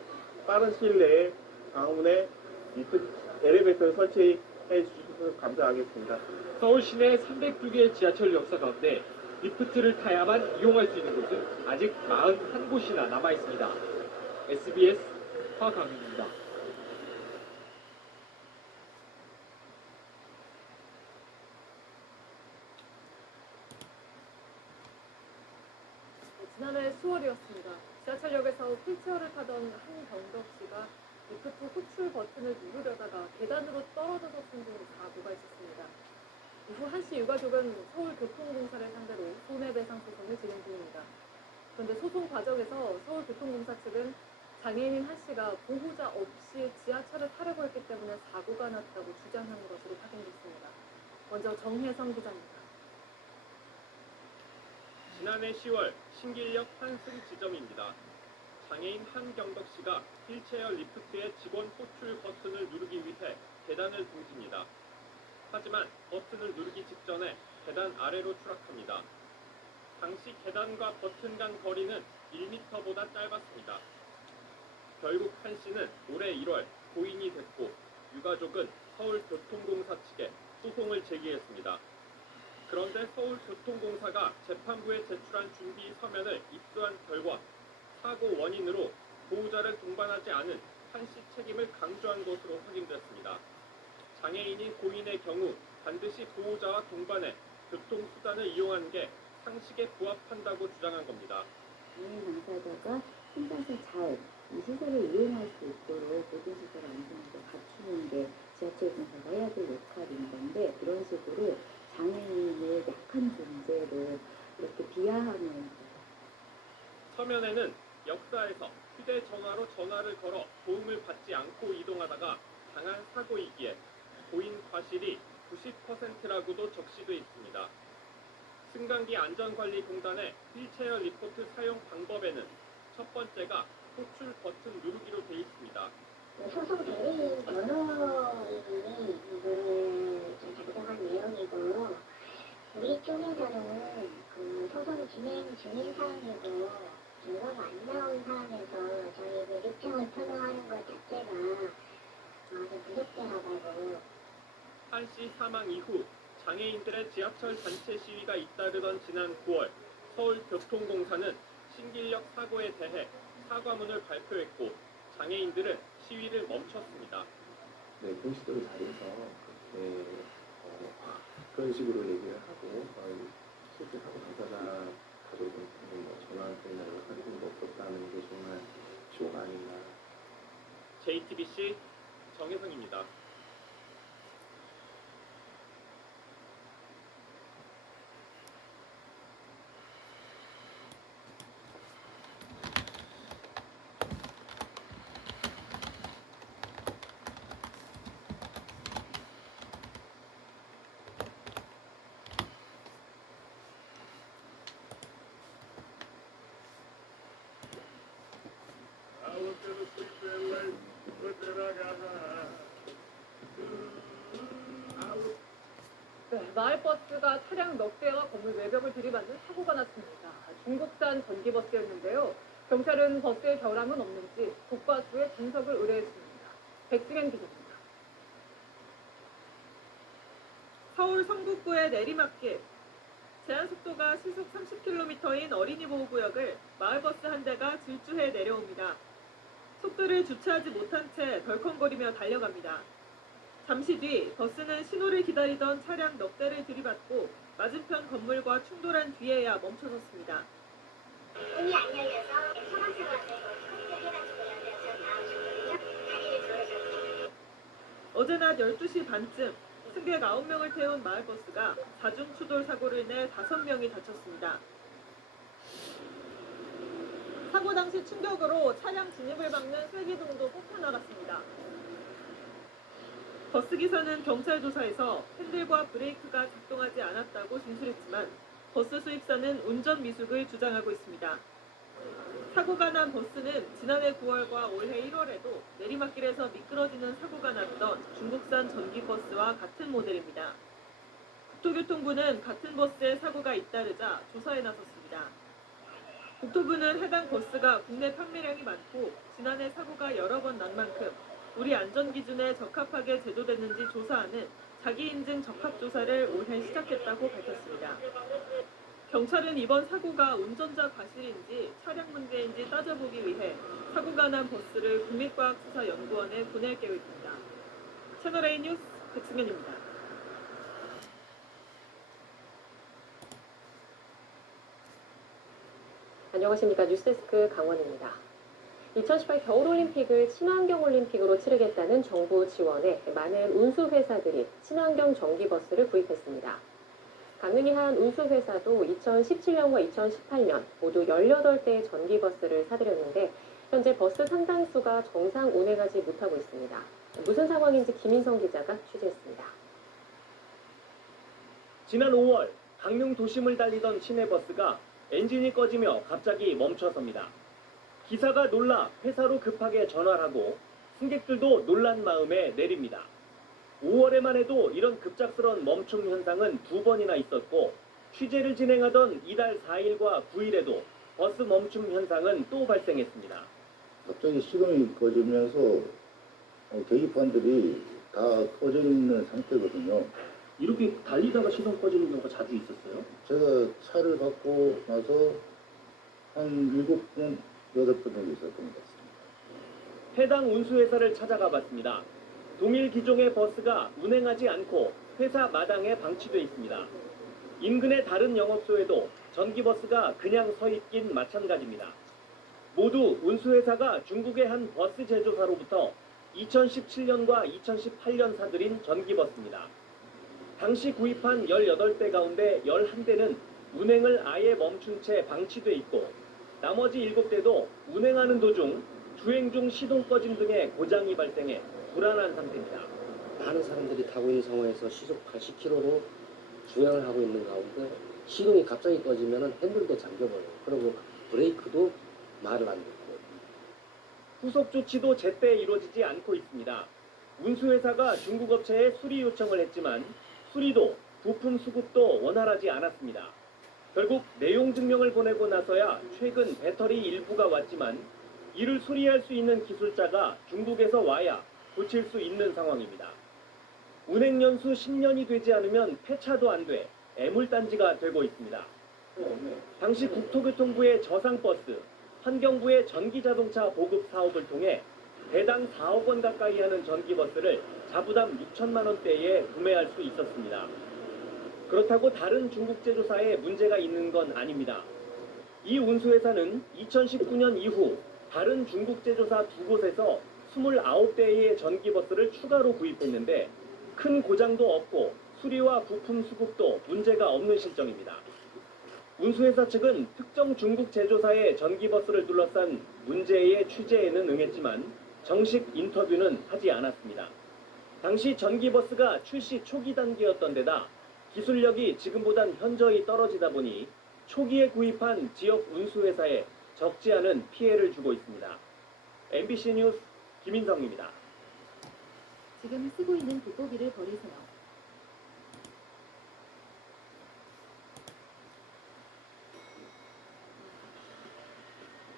빠른 시일 내에 강화문에 엘리베이터를 설치해 주셔서 감사하겠습니다. 서울 시내 302개의 지하철 역사 가운데 리프트를 타야만 이용할 수 있는 곳은 아직 41곳이나 남아 있습니다. SBS 화강윤입니다. 지난해 10월이었습니다. 지하철역에서 휠체어를 타던 한경덕 씨가 리프트 호출 버튼을 누르려다가 계단으로 떨어져서 숨진 사고가 있었습니다. 이후 한 씨 유가족은 서울교통공사를 상대로 손해배상 소송을 진행 중입니다. 그런데 소송 과정에서 서울교통공사 측은 장애인인 한 씨가 보호자 없이 지하철을 타려고 했기 때문에 사고가 났다고 주장한 것으로 확인됐습니다. 먼저 정혜성 기자입니다. 지난해 10월 신길역 환승 지점입니다. 장애인 한경덕 씨가 휠체어 리프트의 직원 호출 버튼을 누르기 위해 계단을 등집니다. 하지만 버튼을 누르기 직전에 계단 아래로 추락합니다. 당시 계단과 버튼 간 거리는 1m보다 짧았습니다. 결국 한 씨는 올해 1월 고인이 됐고 유가족은 서울교통공사 측에 소송을 제기했습니다. 그런데 서울교통공사가 재판부에 제출한 준비 서면을 입수한 결과 사고 원인으로 보호자를 동반하지 않은 한 씨 책임을 강조한 것으로 확인됐습니다. 장애인인 고인의 경우 반드시 보호자와 동반해 교통수단을 이용하는 게 상식에 부합한다고 주장한 겁니다. 장애인 당사자가 혼자서 잘 이 시설을 이용할 수 있도록 모든 시설 안전하게 갖추는 게 지하철 공사가 해야 될 역할인 건데 그런 식으로 장애인의 약한 존재로 이렇게 비하하는 서면에는 역사에서 휴대전화로 전화를 걸어 도움을 받지 않고 이동하다가 당한 사고이기에 고인 과실이 90%라고도 적시돼 있습니다. 승강기 안전관리공단의 휠체어 리포트 사용 방법에는 첫 번째가 호출 버튼 누르기로 돼 있습니다. 소송 대리인 변호인이 이거를 좀 작성한 내용이고 우리 쪽에서는 그 소송 진행 중인 사항이고 결과가 안 나온 상황에서 저희 그 요청을 표명하는 것 자체가 아주 부적절하다고. 한 씨 사망 이후 장애인들의 지하철 단체 시위가 잇따르던 지난 9월 서울교통공사는 신길역 사고에 대해 사과문을 발표했고 장애인들은 시위를 멈췄습니다. 네, 공식적인 자리에서 그런 식으로 얘기를 하고 실제 사고 당사자 가족한테 뭐 전화한테나 연락하는 거 없었다는 게 정말 쇼가 아닌가. JTBC 정혜성입니다. 네, 마을버스가 차량 넉 대와 건물 외벽을 들이받는 사고가 났습니다. 중국산 전기버스였는데요. 경찰은 버스에 결함은 없는지 국과수에 분석을 의뢰했습니다. 백승현 기자입니다. 서울 성북구의 내리막길. 제한속도가 시속 30km인 어린이보호구역을 마을버스 한 대가 질주해 내려옵니다. 속도를 주체하지 못한 채 덜컹거리며 달려갑니다. 잠시 뒤 버스는 신호를 기다리던 차량 넉 대를 들이받고 맞은편 건물과 충돌한 뒤에야 멈춰섰습니다. 문이 안 열려서 소방차가 와서 해가지고 열려서 나오셨거든요. 다리를 걸으셨어요. 어제 낮 12시 반쯤 승객 9명을 태운 마을버스가 자중 추돌 사고를 내 5명이 다쳤습니다. 사고 당시 충격으로 차량 진입을 막는 쇠기둥도 뽑혀나갔습니다. 버스기사는 경찰 조사에서 핸들과 브레이크가 작동하지 않았다고 진술했지만 버스 수입사는 운전 미숙을 주장하고 있습니다. 사고가 난 버스는 지난해 9월과 올해 1월에도 내리막길에서 미끄러지는 사고가 났던 중국산 전기버스와 같은 모델입니다. 국토교통부는 같은 버스에 사고가 잇따르자 조사에 나섰습니다. 국토부는 해당 버스가 국내 판매량이 많고 지난해 사고가 여러 번 난 만큼 우리 안전기준에 적합하게 제조됐는지 조사하는 자기인증 적합조사를 올해 시작했다고 밝혔습니다. 경찰은 이번 사고가 운전자 과실인지 차량 문제인지 따져보기 위해 사고가 난 버스를 국립과학수사연구원에 보낼 계획입니다. 채널A 뉴스 백승현입니다. 안녕하십니까. 뉴스데스크 강원입니다. 2018 겨울올림픽을 친환경올림픽으로 치르겠다는 정부 지원에 많은 운수회사들이 친환경 전기버스를 구입했습니다. 강릉의 한 운수회사도 2017년과 2018년 모두 18대의 전기버스를 사들였는데 현재 버스 상당수가 정상 운행하지 못하고 있습니다. 무슨 상황인지 김인성 기자가 취재했습니다. 지난 5월 강릉 도심을 달리던 시내버스가 엔진이 꺼지며 갑자기 멈춰섭니다. 기사가 놀라 회사로 급하게 전화를 하고 승객들도 놀란 마음에 내립니다. 5월에만 해도 이런 급작스러운 멈춤 현상은 2번이나 있었고 취재를 진행하던 이달 4일과 9일에도 버스 멈춤 현상은 또 발생했습니다. 갑자기 시동이 꺼지면서 계기판들이 다 꺼져 있는 상태거든요. 이렇게 달리다가 시동 꺼지는 경우가 자주 있었어요? 제가 차를 받고 나서 한 7번, 8번 정도 있었던 것 같습니다. 해당 운수회사를 찾아가 봤습니다. 동일 기종의 버스가 운행하지 않고 회사 마당에 방치돼 있습니다. 인근의 다른 영업소에도 전기버스가 그냥 서 있긴 마찬가지입니다. 모두 운수회사가 중국의 한 버스 제조사로부터 2017년과 2018년 사들인 전기버스입니다. 당시 구입한 18대 가운데 11대는 운행을 아예 멈춘 채 방치돼 있고 나머지 7대도 운행하는 도중 주행 중 시동 꺼짐 등의 고장이 발생해 불안한 상태입니다. 많은 사람들이 타고 있는 상황에서 시속 80km로 주행을 하고 있는 가운데 시동이 갑자기 꺼지면 핸들도 잠겨버려요. 그리고 브레이크도 말을 안 듣고. 후속 조치도 제때 이루어지지 않고 있습니다. 운수회사가 중국 업체에 수리 요청을 했지만 수리도 부품 수급도 원활하지 않았습니다. 결국 내용 증명을 보내고 나서야 최근 배터리 일부가 왔지만 이를 수리할 수 있는 기술자가 중국에서 와야 고칠 수 있는 상황입니다. 운행 연수 10년이 되지 않으면 폐차도 안 돼 애물단지가 되고 있습니다. 당시 국토교통부의 저상버스, 환경부의 전기자동차 보급 사업을 통해 대당 4억 원 가까이 하는 전기버스를 자부담 6천만 원대에 구매할 수 있었습니다. 그렇다고 다른 중국 제조사에 문제가 있는 건 아닙니다. 이 운수회사는 2019년 이후 다른 중국 제조사 2곳에서 29대의 전기버스를 추가로 구입했는데 큰 고장도 없고 수리와 부품 수급도 문제가 없는 실정입니다. 운수회사 측은 특정 중국 제조사의 전기버스를 둘러싼 문제의 취재에는 응했지만 정식 인터뷰는 하지 않았습니다. 당시 전기버스가 출시 초기 단계였던 데다 기술력이 지금보단 현저히 떨어지다 보니 초기에 구입한 지역 운수회사에 적지 않은 피해를 주고 있습니다. MBC 뉴스 김인성입니다. 지금 쓰고 있는 돋보기를 버리세요.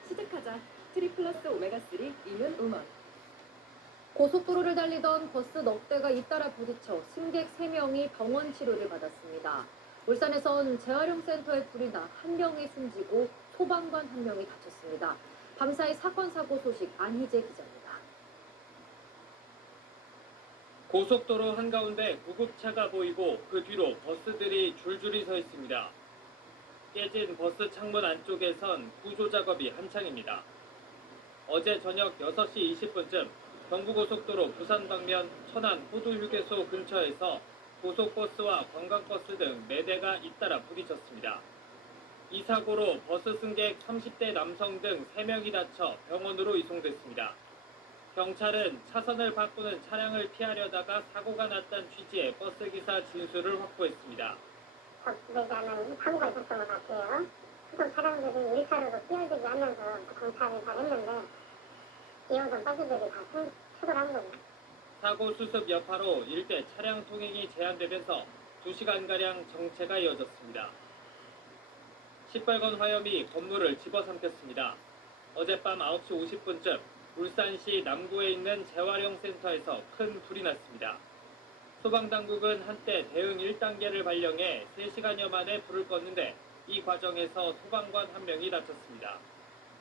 시작하자. 트리플러스 오메가3 이면 음원. 고속도로를 달리던 버스 넉 대가 잇따라 부딪혀 승객 3명이 병원 치료를 받았습니다. 울산에선 재활용센터에 불이 나 1명이 숨지고 소방관 1명이 다쳤습니다. 밤사이 사건 사고 소식 안희재 기자입니다. 고속도로 한가운데 구급차가 보이고 그 뒤로 버스들이 줄줄이 서 있습니다. 깨진 버스 창문 안쪽에선 구조 작업이 한창입니다. 어제 저녁 6시 20분쯤 경부고속도로 부산 방면 천안 호두휴게소 근처에서 고속버스와 관광버스 등 4대가 잇따라 부딪혔습니다. 이 사고로 버스 승객 30대 남성 등 3명이 다쳐 병원으로 이송됐습니다. 경찰은 차선을 바꾸는 차량을 피하려다가 사고가 났다는 취지의 버스기사 진술을 확보했습니다. 적대자는 사고가 있었던 것 같아요. 수동 차량들이 1차로로 끼어들지 않면서 정차를 잘했는데 끼어든 버스들이 다 추돌한 겁니다. 사고 수습 여파로 일대 차량 통행이 제한되면서 2시간가량 정체가 이어졌습니다. 시뻘건 화염이 건물을 집어삼켰습니다. 어젯밤 9시 50분쯤 울산시 남구에 있는 재활용센터에서 큰 불이 났습니다. 소방당국은 한때 대응 1단계를 발령해 3시간여 만에 불을 껐는데 이 과정에서 소방관 1명이 다쳤습니다.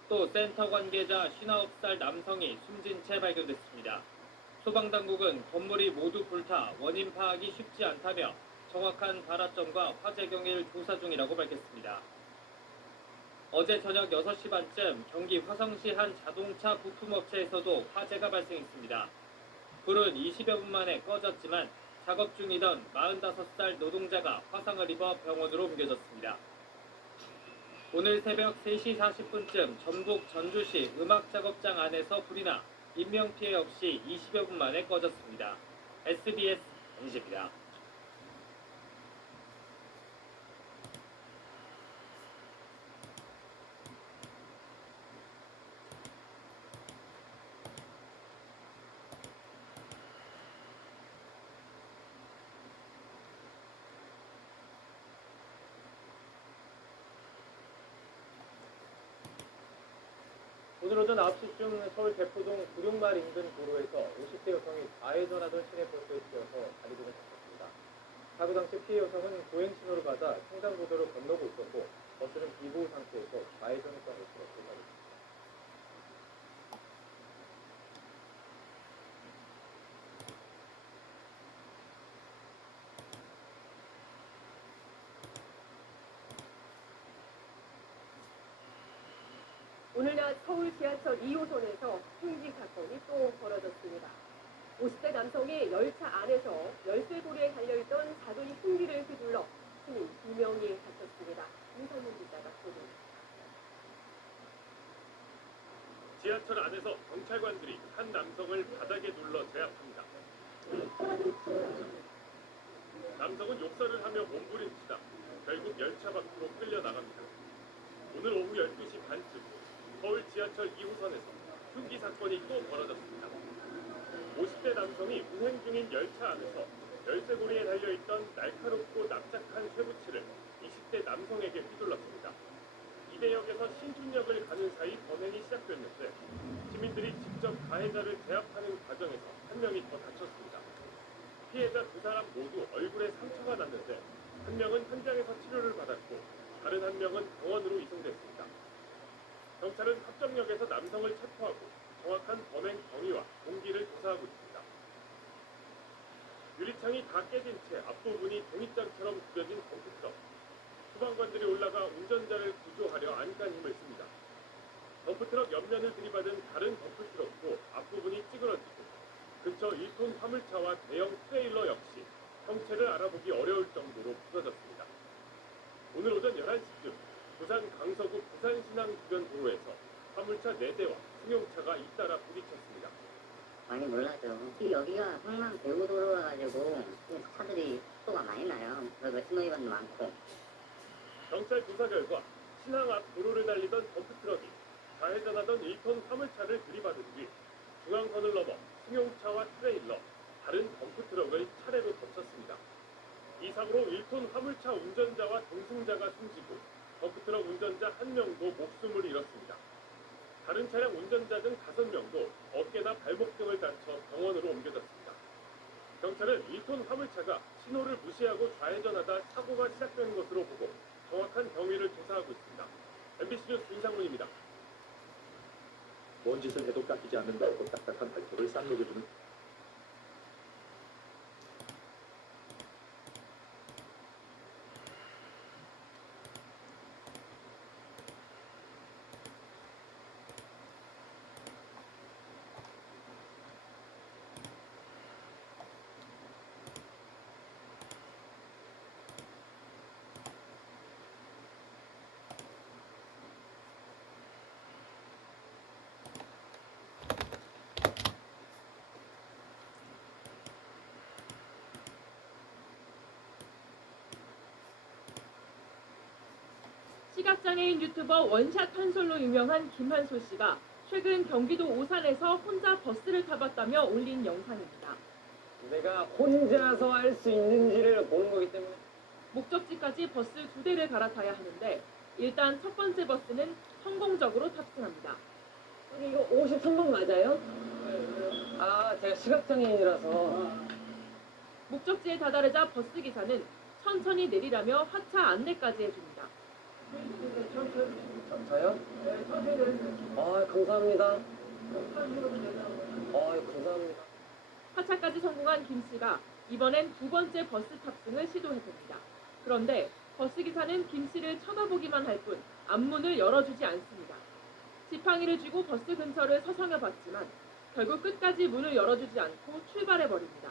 또 센터 관계자 59살 남성이 숨진 채 발견됐습니다. 소방당국은 건물이 모두 불타 원인 파악이 쉽지 않다며 정확한 발화점과 화재 경위를 조사 중이라고 밝혔습니다. 어제 저녁 6시 반쯤 경기 화성시 한 자동차 부품업체에서도 화재가 발생했습니다. 불은 20여 분 만에 꺼졌지만 작업 중이던 45살 노동자가 화상을 입어 병원으로 옮겨졌습니다. 오늘 새벽 3시 40분쯤 전북 전주시 음악작업장 안에서 불이 나 인명피해 없이 20여 분 만에 꺼졌습니다. SBS 정시입니다. 오늘 오전 9시쯤 서울 대포동 구룡말 인근 도로에서 50대 여성이 좌회전하던 시내버스에 치여서 다리 등을 다쳤습니다. 사고 당시 피해 여성은 보행 신호를 받아 횡단보도를 건너고 있었고 버스는 비보호 상태에서 좌회전했던 것으로 조사됐습니다. 오늘 낮 서울 지하철 2호선에서 흉기 사건이 또 벌어졌습니다. 50대 남성이 열차 안에서 열쇠고리에 달려있던 작은 흉기를 휘둘러 시민 2명이 다쳤습니다. 윤상문 기자가 보도합니다. 지하철 안에서 경찰관들이 한 남성을 바닥에 눌러 제압합니다. 남성은 욕설을 하며 몸부림치다 결국 열차 밖으로 끌려 나갑니다. 오늘 오후 12시 반쯤 서울 지하철 2호선에서 흉기 사건이 또 벌어졌습니다. 50대 남성이 운행 중인 열차 안에서 열쇠고리에 달려있던 날카롭고 납작한 쇠붙이를 20대 남성에게 휘둘렀습니다. 이대역에서 신촌역을 가는 사이 범행이 시작됐는데 시민들이 직접 가해자를 제압하는 과정에서 한 명이 더 다쳤습니다. 피해자 두 사람 모두 얼굴에 상처가 났는데 한 명은 현장에서 치료를 받았고 다른 한 명은 병원으로 이송됐습니다. 경찰은 합정역에서 남성을 체포하고 정확한 범행 경위와 동기를 조사하고 있습니다. 유리창이 다 깨진 채 앞부분이 종잇장처럼 구겨진 덤프트럭. 소방관들이 올라가 운전자를 구조하려 안간 힘을 씁니다. 덤프트럭 옆면을 들이받은 다른 덤프트럭도 앞부분이 찌그러지고 근처 1톤 화물차와 대형 트레일러 역시 형체를 알아보기 어려울 정도로 부서졌습니다. 오늘 오전 11시쯤 부산 강서구 부산신항 주변 도로에서 화물차 4대와 승용차가 잇따라 부딪혔습니다. 많이 놀라죠. 여기가 항만 배후도로라 가지고 차들이 속도가 많이 나요. 그리고 신호위반도 많고. 경찰 조사 결과 신항 앞 도로를 달리던 덤프트럭이 좌회전하던 1톤 화물차를 들이받은 뒤 중앙선을 넘어 승용차와 트레일러, 다른 덤프트럭을 차례로 덮쳤습니다. 이 사고로 1톤 화물차 운전자와 동승자가 숨지고 덤프트럭 운전자 1명도 목숨을 잃었습니다. 다른 차량 운전자 등 5명도 어깨나 발목 등을 다쳐 병원으로 옮겨졌습니다. 경찰은 1톤 화물차가 신호를 무시하고 좌회전하다 사고가 시작된 것으로 보고 정확한 경위를 조사하고 있습니다. MBC 뉴스 윤상문입니다. 뭔 짓을 해도 깎이지 않는다고 딱딱한 발톱을 싹 녹여주는 시각장애인 유튜버 원샷 한솔로 유명한 김한솔 씨가 최근 경기도 오산에서 혼자 버스를 타봤다며 올린 영상입니다. 내가 혼자서 할 수 있는지를 보는 거기 때문에 목적지까지 버스 2대를 갈아타야 하는데 일단 첫 번째 버스는 성공적으로 탑승합니다. 이거 53번 맞아요? 아 제가 시각장애인이라서 목적지에 다다르자 버스 기사는 천천히 내리라며 하차 안내까지 해줍니다. 저요? 아 감사합니다. 아 감사합니다. 하차까지 성공한 김 씨가 이번엔 2번째 버스 탑승을 시도해봅니다. 그런데 버스 기사는 김 씨를 쳐다보기만 할 뿐 앞문을 열어주지 않습니다. 지팡이를 쥐고 버스 근처를 서성여봤지만 결국 끝까지 문을 열어주지 않고 출발해버립니다.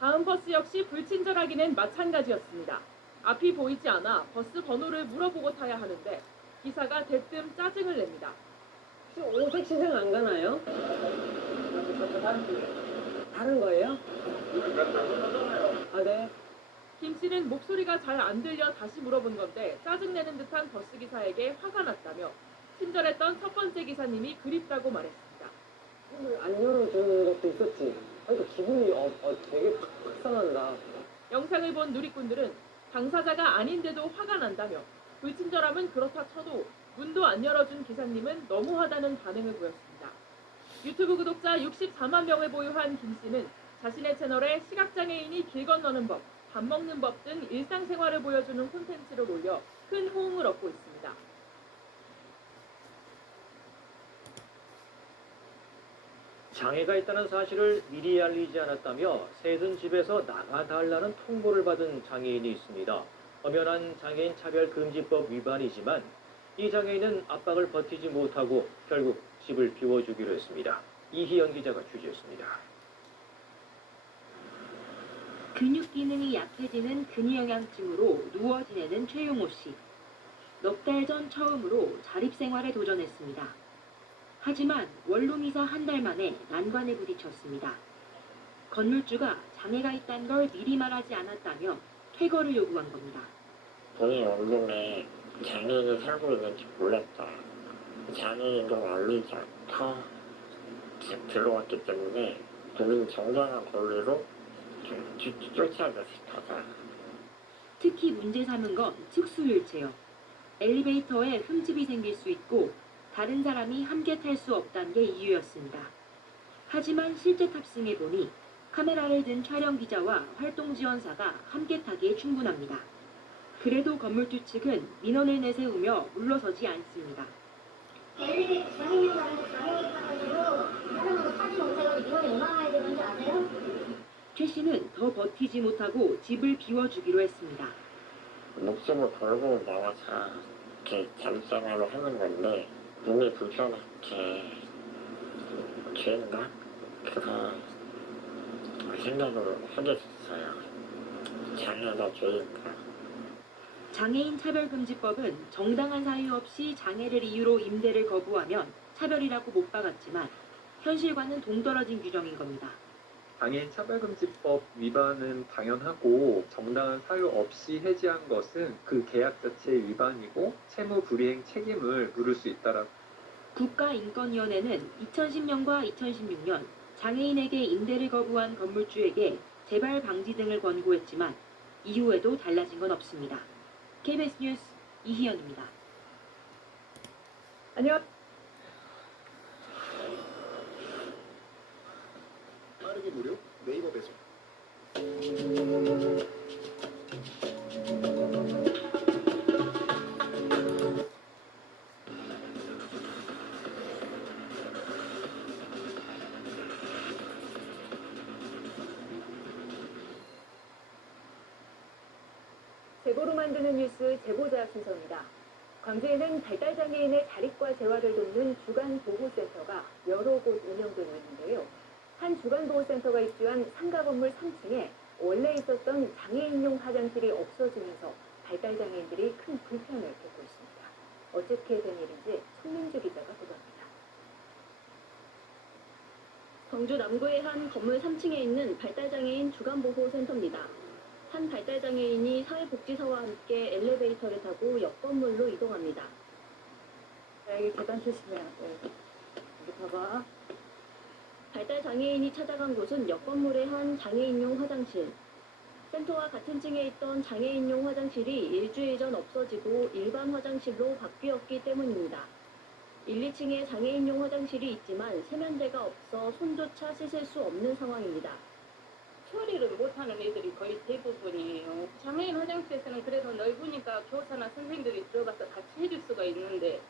다음 버스 역시 불친절하기는 마찬가지였습니다. 앞이 보이지 않아 버스 번호를 물어보고 타야 하는데 기사가 대뜸 짜증을 냅니다. 혹시 오색 시장 안 가나요? 다른 거예요? 아, 네. 김 씨는 목소리가 잘 안 들려 다시 물어본 건데 짜증내는 듯한 버스 기사에게 화가 났다며 친절했던 첫 번째 기사님이 그립다고 말했습니다. 안 열어주는 것도 있었지. 그러니까 기분이 되게 상한다. 영상을 본 누리꾼들은 당사자가 아닌데도 화가 난다며 불친절함은 그렇다 쳐도 문도 안 열어준 기사님은 너무하다는 반응을 보였습니다. 유튜브 구독자 64만 명을 보유한 김 씨는 자신의 채널에 시각장애인이 길 건너는 법, 밥 먹는 법 등 일상생활을 보여주는 콘텐츠를 올려 큰 호응을 얻고 있습니다. 장애가 있다는 사실을 미리 알리지 않았다며 새든 집에서 나가달라는 통보를 받은 장애인이 있습니다. 엄연한 장애인 차별금지법 위반이지만 이 장애인은 압박을 버티지 못하고 결국 집을 비워주기로 했습니다. 이희연 기자가 취재했습니다. 근육 기능이 약해지는 근위영양증으로 누워 지내는 최용호 씨. 넉 달 전 처음으로 자립생활에 도전했습니다. 하지만 원룸이사 한 달 만에 난관에 부딪혔습니다. 건물주가 장애가 있다는 걸 미리 말하지 않았다며 퇴거를 요구한 겁니다. 본인 원룸에 장애인이 살고 있는지 몰랐다. 장애인도 알리지 않고 들어왔기 때문에 본인 정당한 권리로 쫓아가고 싶어서. 특히 문제 삼은 건 특수휠체어. 엘리베이터에 흠집이 생길 수 있고 다른 사람이 함께 탈 수 없다는 게 이유였습니다. 하지만 실제 탑승해보니 카메라를 든 촬영 기자와 활동 지원사가 함께 타기에 충분합니다. 그래도 건물주 측은 민원을 내세우며 물러서지 않습니다. 엘리베이터 장애인 가는데 장애인 타가지고 사람하고 타지 못해가지고 민원이 얼마나 많이 되는지 아세요? 최 씨는 더 버티지 못하고 집을 비워주기로 했습니다. 목숨을 걸고 나와서 이렇게 잠생활을 하는 건데 몸이 불편하게 죄인가? 그거 생각을 하게 됐어요. 장애가 죄인가? 장애인 차별금지법은 정당한 사유 없이 장애를 이유로 임대를 거부하면 차별이라고 못 박았지만 현실과는 동떨어진 규정인 겁니다. 장애인 차별금지법 위반은 당연하고 정당한 사유 없이 해지한 것은 그 계약 자체의 위반이고 채무 불이행 책임을 물을 수 있다라고. 국가인권위원회는 2010년과 2016년 장애인에게 임대를 거부한 건물주에게 재발 방지 등을 권고했지만 이후에도 달라진 건 없습니다. KBS 뉴스 이희연입니다. 안녕. 빠르게 무료 네이버 배송. 제보로 만드는 뉴스 제보자 순서입니다. 광주에는 발달장애인의 자립과 재활을 돕는 주간보호센터가 여러 곳 운영되고 있는데요. 한 주간보호센터가 입주한 상가 건물 3층에 원래 있었던 장애인용 화장실이 없어지면서 발달장애인들이 큰 불편을 겪고 있습니다. 어떻게 된 일인지 손민주 기자가 보도합니다. 광주 남구의 한 건물 3층에 있는 발달장애인 주간보호센터입니다. 한 발달장애인이 사회복지사와 함께 엘리베이터를 타고 옆 건물로 이동합니다. 여기 계단 조심해야 돼. 여기 봐봐. 발달장애인이 찾아간 곳은 옆 건물의 한 장애인용 화장실. 센터와 같은 층에 있던 장애인용 화장실이 일주일 전 없어지고 일반 화장실로 바뀌었기 때문입니다. 1, 2층에 장애인용 화장실이 있지만 세면대가 없어 손조차 씻을 수 없는 상황입니다. 처리를 못하는 애들이 거의 대부분이에요. 장애인 화장실에서는 그래도 넓으니까 교사나 선생님들이 들어가서 같이 해줄 수가 있는데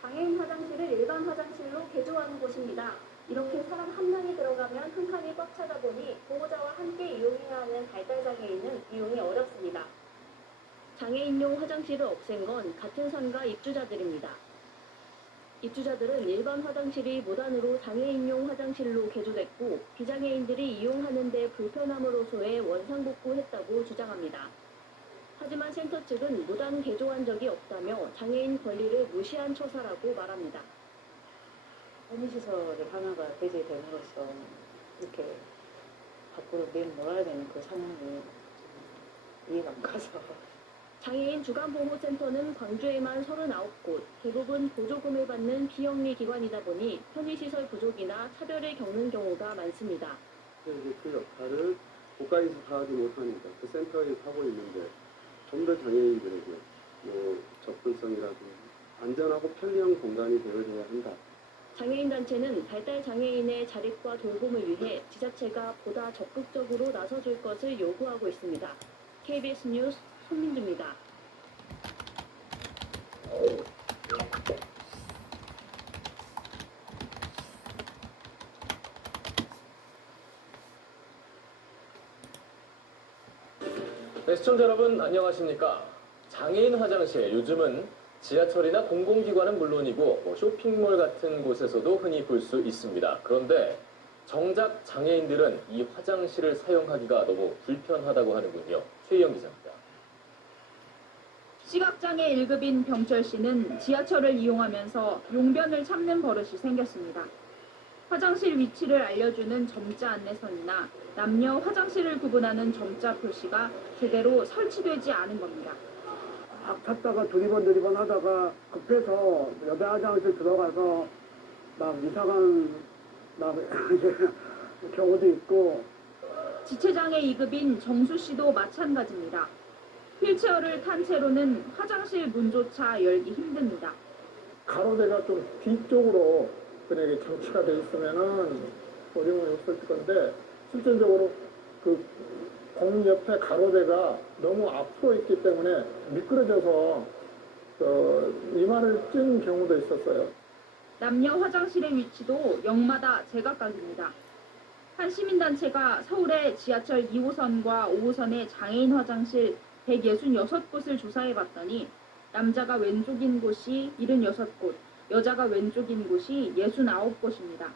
장애인 화장실을 일반 화장실로 개조하는 곳입니다. 이렇게 사람 한 명이 들어가면 한 칸이 꽉 차다 보니 보호자와 함께 이용해야 하는 발달장애인은 이용이 어렵습니다. 장애인용 화장실을 없앤 건 같은 상가 입주자들입니다. 입주자들은 일반 화장실이 무단으로 장애인용 화장실로 개조됐고 비장애인들이 이용하는 데 불편함으로서의 원상복구했다고 주장합니다. 하지만 센터 측은 무단 개조한 적이 없다며 장애인 권리를 무시한 처사라고 말합니다. 편의시설을 하나가 배제됨으로써 이렇게 밖으로 내몰아야 되는 그 상황이 좀 이해가 안 가서. 장애인 주간보호센터는 광주에만 39곳, 대부분 보조금을 받는 비영리 기관이다 보니 편의시설 부족이나 차별을 겪는 경우가 많습니다. 이제 그 역할을 국가에서 하지 못하니까 그 센터에서 하고 있는데 좀 더 장애인들에게 뭐 접근성이라든지 안전하고 편리한 공간이 되어줘야 한다. 장애인 단체는 발달 장애인의 자립과 돌봄을 위해 지자체가 보다 적극적으로 나서줄 것을 요구하고 있습니다. KBS 뉴스 손민주입니다. 네, 시청자 여러분 안녕하십니까? 장애인 화장실 요즘은 지하철이나 공공기관은 물론이고 쇼핑몰 같은 곳에서도 흔히 볼 수 있습니다. 그런데 정작 장애인들은 이 화장실을 사용하기가 너무 불편하다고 하는군요. 최희영 기자입니다. 시각장애 1급인 병철 씨는 지하철을 이용하면서 용변을 참는 버릇이 생겼습니다. 화장실 위치를 알려주는 점자 안내선이나 남녀 화장실을 구분하는 점자 표시가 제대로 설치되지 않은 겁니다. 막 찾다가 두리번 하다가 급해서 여자 화장실 들어가서 막 이상한 막 경우도 있고. 지체장애 2급인 정수 씨도 마찬가지입니다. 휠체어를 탄 채로는 화장실 문조차 열기 힘듭니다. 가로대가 좀 뒤쪽으로 그냥 장치가 돼 있으면은 어려움이 없을 건데 실질적으로 그 공 옆에 가로대가 너무 앞으로 있기 때문에 미끄러져서 이마를 찐 경우도 있었어요. 남녀 화장실의 위치도 역마다 제각각입니다. 한 시민단체가 서울의 지하철 2호선과 5호선의 장애인 화장실 166곳을 조사해봤더니 남자가 왼쪽인 곳이 76곳, 여자가 왼쪽인 곳이 69곳입니다.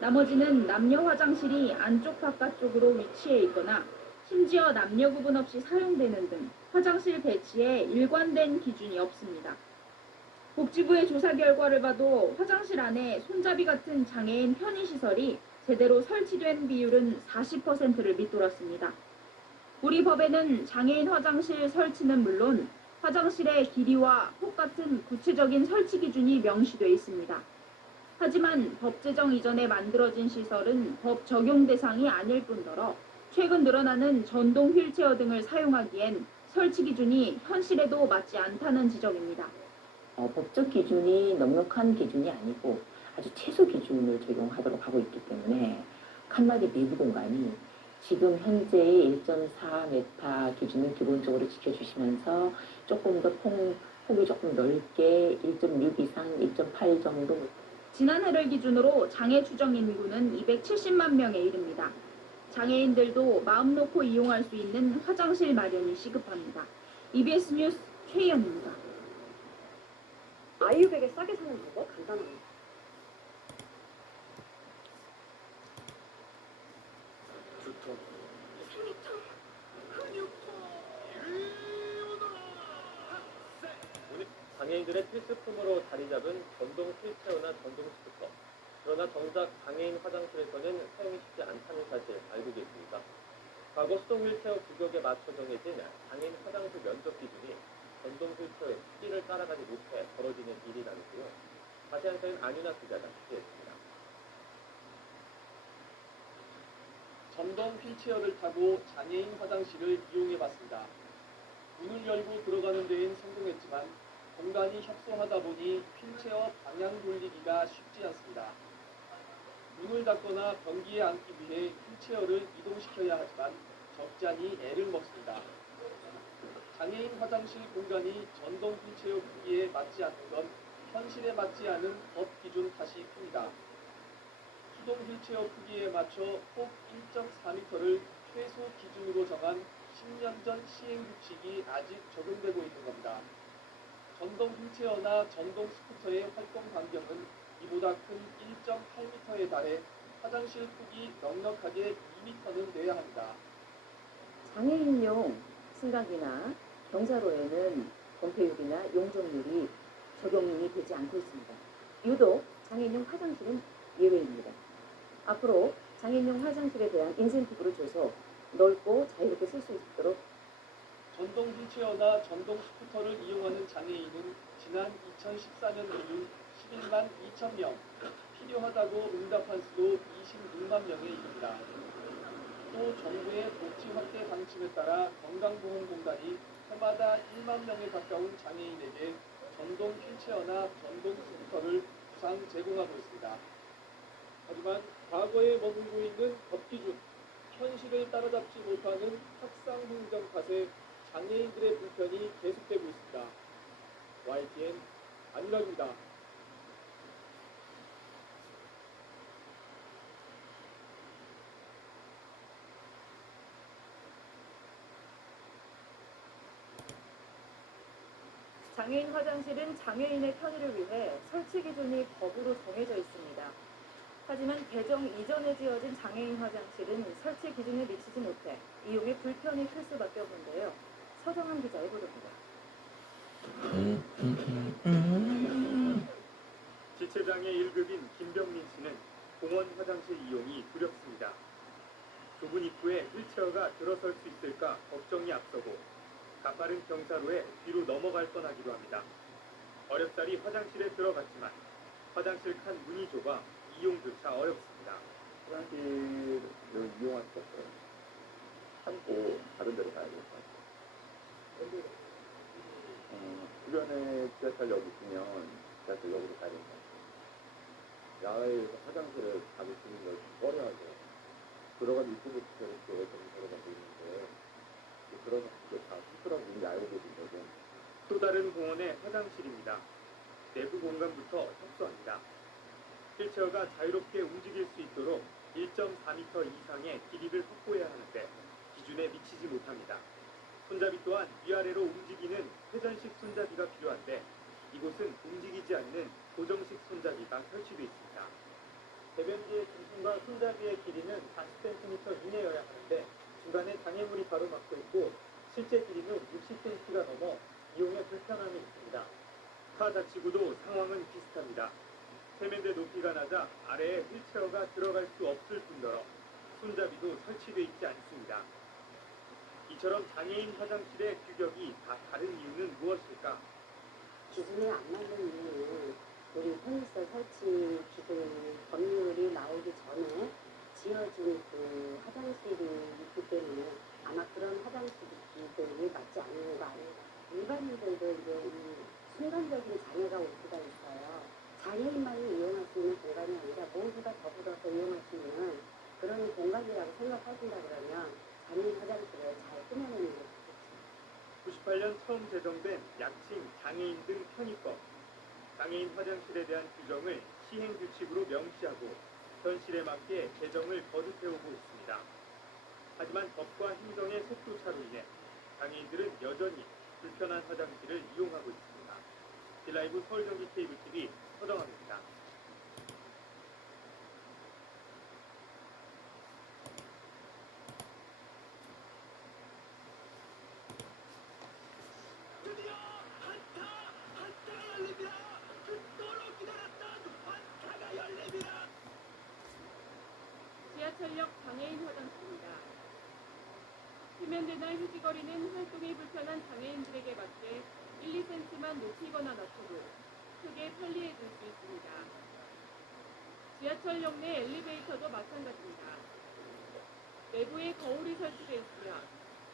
나머지는 남녀 화장실이 안쪽 바깥쪽으로 위치해 있거나 심지어 남녀 구분 없이 사용되는 등 화장실 배치에 일관된 기준이 없습니다. 복지부의 조사 결과를 봐도 화장실 안에 손잡이 같은 장애인 편의시설이 제대로 설치된 비율은 40%를 밑돌았습니다. 우리 법에는 장애인 화장실 설치는 물론 화장실의 길이와 폭 같은 구체적인 설치 기준이 명시돼 있습니다. 하지만 법 제정 이전에 만들어진 시설은 법 적용 대상이 아닐 뿐더러 최근 늘어나는 전동 휠체어 등을 사용하기엔 설치 기준이 현실에도 맞지 않다는 지적입니다. 법적 기준이 넉넉한 기준이 아니고 아주 최소 기준을 적용하도록 하고 있기 때문에 칸막이 내부 공간이 지금 현재의 1.4m 기준을 기본적으로 지켜주시면서 조금 더 폭이 조금 넓게 1.6 이상 1.8 정도. 지난해를 기준으로 장애 추정 인구는 270만 명에 이릅니다. 장애인들도 마음 놓고 이용할 수 있는 화장실 마련이 시급합니다. EBS 뉴스 최희영입니다. 아이유백에 싸게 사는 방법 간단합니다. 장애인들의 필수품으로 자리 잡은 전동 휠체어나 전동 스쿠터. 그러나 정작 장애인 화장실에서는 사용이 쉽지 않다는 사실 알고 계십니까? 과거 수동 휠체어 규격에 맞춰 정해진 장애인 화장실 면적 기준이 전동 휠체어의 크기를 따라가지 못해 벌어지는 일이라는데요. 자세한 사연 안윤아 기자가 취재했습니다. 전동 휠체어를 타고 장애인 화장실을 이용해봤습니다. 문을 열고 들어가는 데엔 성공했지만 공간이 협소하다 보니 휠체어 방향 돌리기가 쉽지 않습니다. 문을 닫거나 변기에 앉기 위해 휠체어를 이동시켜야 하지만 적잖이 애를 먹습니다. 장애인 화장실 공간이 전동 휠체어 크기에 맞지 않는 건 현실에 맞지 않은 법 기준 탓이 큽니다. 수동 휠체어 크기에 맞춰 폭 1.4m를 최소 기준으로 정한 10년 전 시행 규칙이 아직 적용되고 있는 겁니다. 전동 휠체어나 전동 스쿠터의 활동 반경은 이보다 큰 1.8m에 달해 화장실 폭이 넉넉하게 2m는 돼야 합니다. 장애인용 승강기나 경사로에는 건폐율이나 용적률이 적용이 되지 않고 있습니다. 유독 장애인용 화장실은 예외입니다. 앞으로 장애인용 화장실에 대한 인센티브를 줘서 넓고 자유롭게 쓸 수 있도록 전동 휠체어나 전동 스쿠터를 이용하는 장애인은 지난 2014년 기준 11만 2천 명, 필요하다고 응답한 수도 26만 명에 이릅니다. 또 정부의 복지 확대 방침에 따라 건강보험공단이 해마다 1만 명에 가까운 장애인에게 전동 휠체어나 전동 스쿠터를 무상 제공하고 있습니다. 하지만 과거에 머물고 있는 법 기준, 현실을 따라잡지 못하는 탁상 행정 탓에 장애인들의 불편이 계속되고 있습니다. YTN 안일학입니다. 장애인 화장실은 장애인의 편의를 위해 설치 기준이 법으로 정해져 있습니다. 하지만 개정 이전에 지어진 장애인 화장실은 설치 기준에 미치지 못해 이용에 불편이 클 수밖에 없는데요. 서정한 기자의 보도입니다. 지체장애 1급인 김병민 씨는 공원 화장실 이용이 두렵습니다. 좁은 입구에 휠체어가 들어설 수 있을까 걱정이 앞서고 가파른 경사로에 뒤로 넘어갈 뻔하기도 합니다. 어렵사리 화장실에 들어갔지만 화장실 칸 문이 좁아 이용조차 어렵습니다. 화장실을 이용할 수 없어요. 참고 다른 데로 가야 될 것 같아요. 주변에 지하철역 있으면 지하철역으로 가야 될 것 같아요. 야외에서 화장실을 가기 쓰는 걸 꺼려하죠. 들어가서 입구부터 이렇게 들어가고 있는데 그러면 그게 다 스스로 문이 알고 계신 거죠. 또 다른 공원의 화장실입니다. 내부 공간부터 협소합니다. 휠체어가 자유롭게 움직일 수 있도록 1.4m 이상의 길이를 확보해야 하는데 기준에 미치지 못합니다. 손잡이 또한 위아래로 움직이는 회전식 손잡이가 필요한데 이곳은 움직이지 않는 고정식 손잡이가 설치되어 있습니다. 배변기의 중심과 손잡이의 길이는 40cm 이내여야 하는데 중간에 장애물이 가로막고 있고 실제 길이는 60cm가 넘어 이용에 불편함이 있습니다. 타 다치고도 상황은 비슷합니다. 세면대 높이가 낮아 아래에 휠체어가 들어갈 수 없을 뿐더러 손잡이도 설치되어 있지 않습니다. 이처럼 장애인 화장실의 규격이 다 다른 이유는 무엇일까? 기준에 안 맞는 이유는 우리 편의시설 설치 기준 법률이 나오기 전에 지어진 그 화장실이 있기 때문에 아마 그런 화장실들이 맞지 않는 거 아닌가. 일반인들도 이제 이 순간적인 장애가 올 수가 있어요. 장애인만이 이용할 수 있는 공간이 아니라 모두가 더불어서 이용할 수 있는 그런 공간이라고 생각하신다 그러면 장애인 화장실을 잘 꾸며내는 게 좋겠죠. 98년 처음 제정된 약칭 장애인 등 편의법. 장애인 화장실에 대한 규정을 시행 규칙으로 명시하고 현실에 맞게 개정을 거듭해오고 있습니다. 하지만 법과 행정의 속도차로 인해 장애인들은 여전히 불편한 화장실을 이용하고 있습니다. 딜라이브 서울경기 케이블 TV 서정환입니다. 지하철역 장애인 화장실입니다. 세면대나 휴지거리는 활동이 불편한 장애인들에게 맞게 1, 2cm만 높이거나 낮춰도 크게 편리해질 수 있습니다. 지하철역 내 엘리베이터도 마찬가지입니다. 내부에 거울이 설치되어 있으며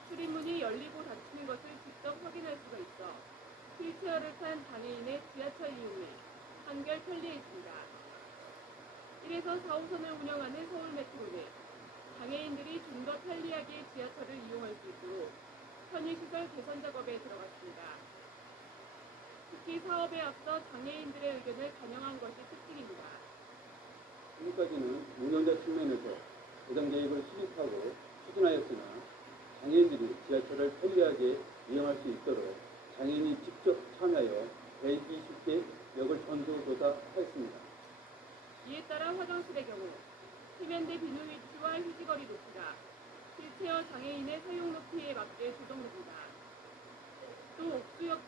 출입문이 열리고 닫히는 것을 직접 확인할 수가 있어 휠체어를 탄 장애인의 지하철 이용이 한결 편리해집니다. 1에서 4호선을 운영하는 서울메트로는 장애인들이 좀 더 편리하게 지하철을 이용할 수 있도록 편의시설 개선 작업에 들어갔습니다. 특히 사업에 앞서 장애인들의 의견을 반영한 것이 특징입니다. 지금까지는 운영자 측면에서 보장 계획을 수립하고 추진하였으나 장애인들이 지하철을 편리하게 이용할 수 있도록 장애인이 직접 참여하여 배기 쉽게 역을 전수조사하였습니다. 이에 따라 화장실의 경우 세면대 비누 위치와 휴지거리 높이가 휠체어 장애인의 사용 높이에 맞게 조정됩니다.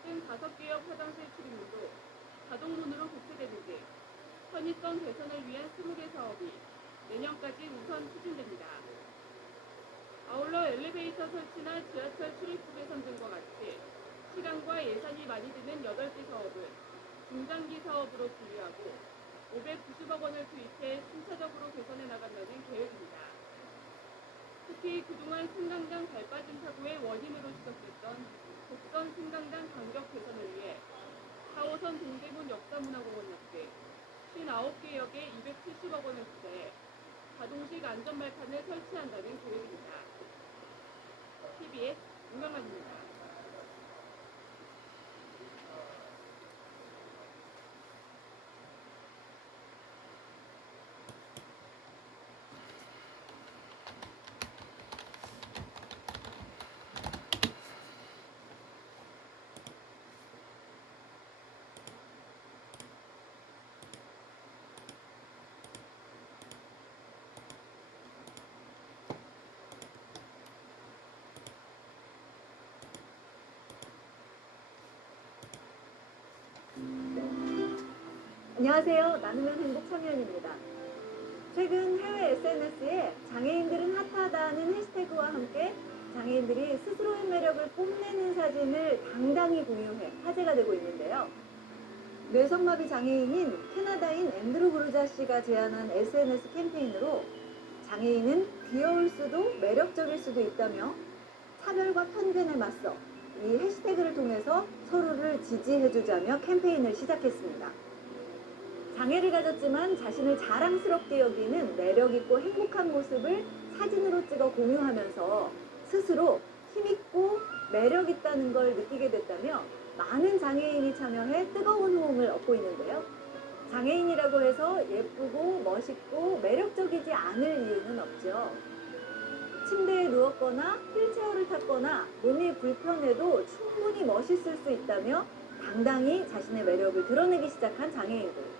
등 5개역 화장실 출입문도 자동문으로 교체되는지 편의성 개선을 위한 20개 사업이 내년까지 우선 추진됩니다. 아울러 엘리베이터 설치나 지하철 출입구 개선 등과 같이 시간과 예산이 많이 드는 8개 사업을 중장기 사업으로 분류하고 590억 원을 투입해 순차적으로 개선해 나간다는 계획입니다. 특히 그동안 승강장 발 빠진 사고의 원인으로 지적됐던 곡선 승강장 간격 개선을 위해 4호선 동대문 역사문화공원 역대 59개 역에 270억 원을 투자해 자동식 안전발판을 설치한다는 계획입니다. TBS 윤경란입니다. 안녕하세요. 나누면 행복 청년입니다. 최근 해외 SNS에 장애인들은 핫하다는 해시태그와 함께 장애인들이 스스로의 매력을 뽐내는 사진을 당당히 공유해 화제가 되고 있는데요. 뇌성마비 장애인인 캐나다인 앤드루 브루자 씨가 제안한 SNS 캠페인으로 장애인은 귀여울 수도 매력적일 수도 있다며 차별과 편견에 맞서 이 해시태그를 통해서 서로를 지지해주자며 캠페인을 시작했습니다. 장애를 가졌지만 자신을 자랑스럽게 여기는 매력있고 행복한 모습을 사진으로 찍어 공유하면서 스스로 힘있고 매력있다는 걸 느끼게 됐다며 많은 장애인이 참여해 뜨거운 호응을 얻고 있는데요. 장애인이라고 해서 예쁘고 멋있고 매력적이지 않을 이유는 없죠. 침대에 누웠거나 휠체어를 탔거나 몸이 불편해도 충분히 멋있을 수 있다며 당당히 자신의 매력을 드러내기 시작한 장애인들.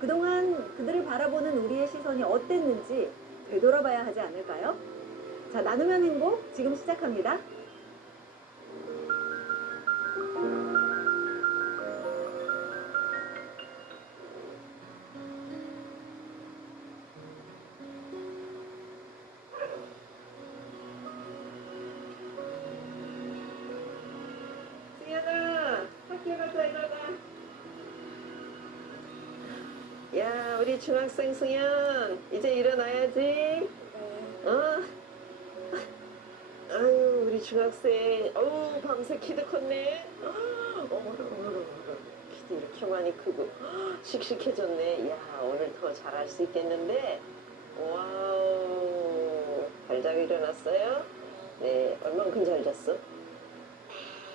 그동안 그들을 바라보는 우리의 시선이 어땠는지 되돌아봐야 하지 않을까요? 자, 나누면 행복 지금 시작합니다. 승현아, 학교 가서 일어나. 야, 우리 중학생 승현, 이제 일어나야지. 어? 아유, 우리 중학생, 어우, 밤새 키도 컸네. 어머나, 키도 이렇게 많이 크고, 씩씩해졌네. 야, 오늘 더 잘할 수 있겠는데? 와우, 잘 자고 일어났어요? 네, 얼만큼 잘 잤어?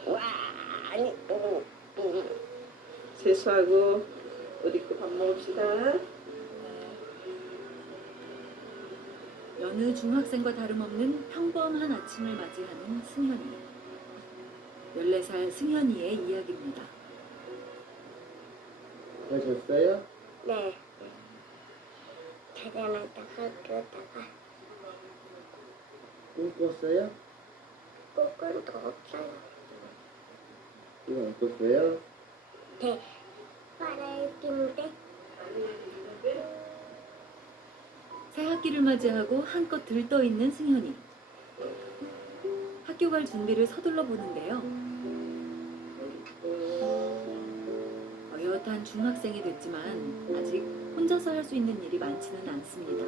와, 아니, 세수하고, 옷 입고 밥 먹읍시다. 여느 중학생과 다름없는 평범한 아침을 맞이하는 승현이. 14살 승현이의 이야기입니다. 잘 잤어요? 네. 자자마자 학교다가 꿈 꿨어요? 꿈은 더 없어요. 이거 어떠세요? 네. 빨알긴데 새 학기를 맞이하고 한껏 들떠있는 승현이. 학교 갈 준비를 서둘러 보는데요. 어엿한 중학생이 됐지만 아직 혼자서 할 수 있는 일이 많지는 않습니다.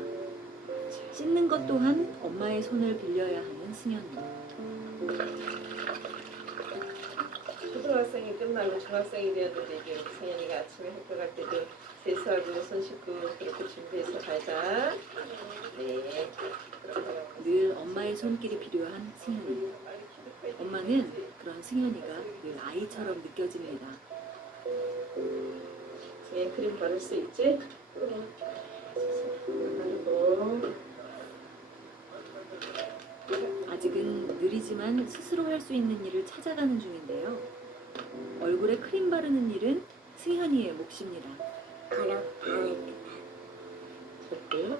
씻는 것 또한 엄마의 손을 빌려야 하는 승현이. 초등학생이 끝나고 중학생이 되었는데 이제 승현이가 아침에 학교 갈 때도 세수하고 손 씻고 그렇게 준비해서 가자. 네. 늘 엄마의 손길이 필요한 승현이. 엄마는 그런 승현이가 늘 아이처럼 느껴집니다. 승현이 크림 바를 수 있지? 바르고. 아직은 느리지만 스스로 할 수 있는 일을 찾아가는 중인데요. 얼굴에 크림 바르는 일은 승현이의 몫입니다. 걸어 됐고요.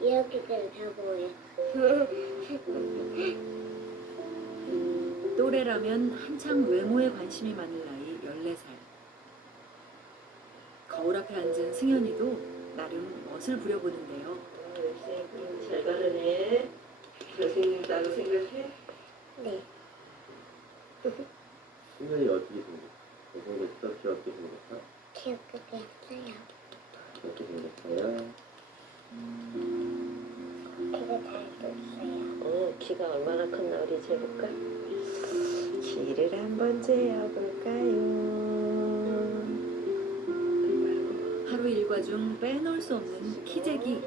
이렇게들 다 보여. 또래라면 한창 외모에 관심이 많을 나이 14살. 거울 앞에 앉은 승현이도 나름 멋을 부려보는데요. 잘 바르네. 잘생긴다고 생각해? 네. 승현이 어떻게 생겼어? 너보고 귀엽게 어떻게 생겼어? 귀엽게 생겼어요. 어떻게 생겼어요? 귀가 잘 떴어요. 키가 얼마나 컸나 우리 재볼까? 키를 한번 재어볼까요? 하루 일과 중 빼놓을 수 없는 키재기.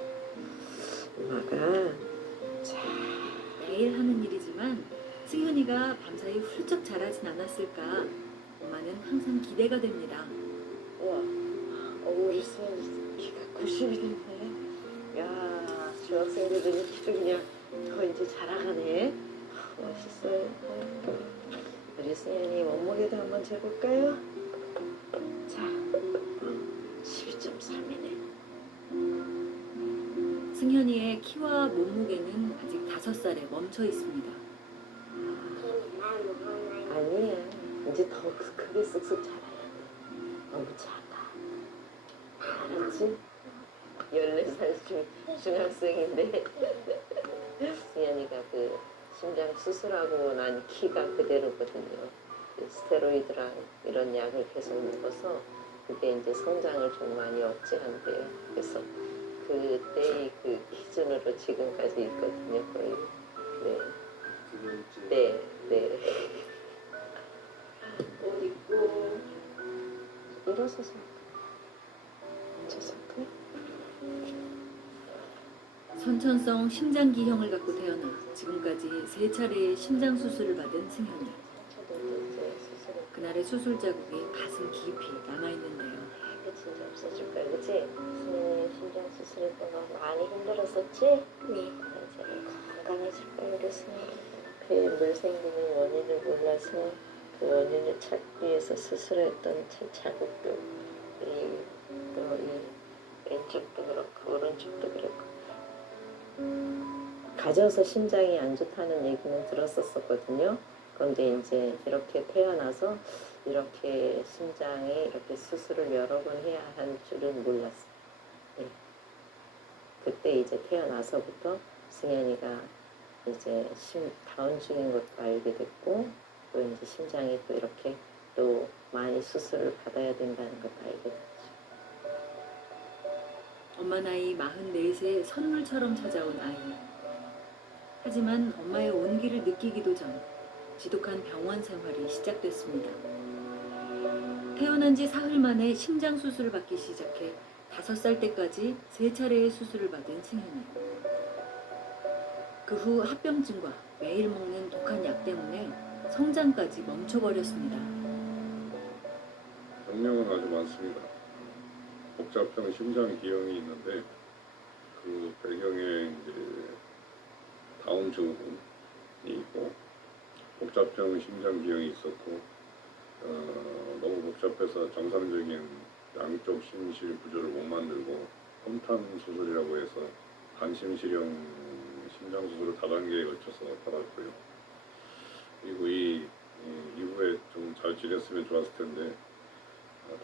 엄마가 매일 하는 일이지만 승현이가 밤사이 훌쩍 자라진 않았을까. 엄마는 항상 기대가 됩니다. 우와, 우리 승현이 키가 90이 됐네. 야, 중학생들은 키도 그냥 더 이제 자라가네. 멋있어요. 우리 승현이 몸무게도 한번 재볼까요? 자, 12.3이네. 승현이의 키와 몸무게는 아직 5살에 멈춰 있습니다. 아니야, 이제 더 크게 쓱쓱 자라야 돼. 너무 작아. 알았지? 14살 중학생인데 승현이가 그 심장 수술하고 난 키가 그대로거든요. 그 스테로이드랑 이런 약을 계속 먹어서 그게 이제 성장을 좀 많이 억제한대요. 그래서 그때의 그 기준으로 지금까지 있거든요. 거의. 네. 네. 옷 입고 일어서서 앉아서 그래. 선천성 심장기형을 갖고 태어나 지금까지 3차례의 심장 수술을 받은 승현이. 그날의 수술 자국이 가슴 깊이 남아있는데요. 그치, 이제 없어질 거야, 그치? 승현이 심장 수술했다가 많이 힘들었었지? 네. 이제 건강해질 거야, 우리 승현이. 배에 물 생기는 원인을 몰라서 그 원인을 찾기 위해서 수술했던 자국도 이 왼쪽도 그렇고 오른쪽도 그렇고 가져서 심장이 안 좋다는 얘기는 들었었거든요. 그런데 이제 이렇게 태어나서 이렇게 심장에 이렇게 수술을 여러 번 해야 할 줄은 몰랐어요. 네. 그때 이제 태어나서부터 승현이가 이제 다운증인 것도 알게 됐고 또 이제 심장이 또 이렇게 또 많이 수술을 받아야 된다는 것도 알게 됐죠. 엄마 나이 44세 선물처럼 찾아온 아이. 하지만 엄마의 온기를 느끼기도 전 지독한 병원 생활이 시작됐습니다. 태어난 지 사흘 만에 심장 수술을 받기 시작해 5살 때까지 3차례의 수술을 받은 승현이. 그 후 합병증과 매일 먹는 독한 약 때문에 성장까지 멈춰버렸습니다. 병명은 아주 많습니다. 복잡형 심장기형이 있는데 그 배경에 이제 다운 증후군이 있고 복잡형 심장기형이 있었고 너무 복잡해서 정상적인 양쪽 심실 구조를 못 만들고 험탄 수술이라고 해서 반심실형 심장 수술을 다단계에 걸쳐서 받았고요. 그리고 이후에 좀 잘 지냈으면 좋았을 텐데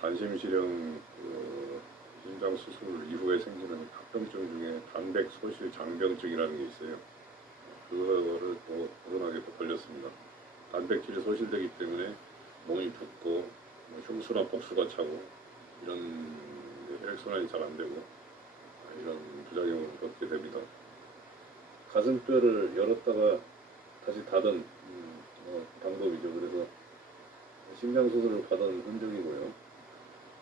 반심실형 심장 수술 이후에 생기는 합병증 중에 단백 소실 장병증이라는 게 있어요. 그거를 또 어른하게 또 걸렸습니다. 단백질이 소실되기 때문에 몸이 붓고 흉수나 복수가 차고 이런 혈액순환이 잘 안 되고 이런 부작용을 겪게 됩니다. 가슴뼈를 열었다가 다시 닫은 방법이죠. 그래서 심장 수술을 받은 흔적이고요.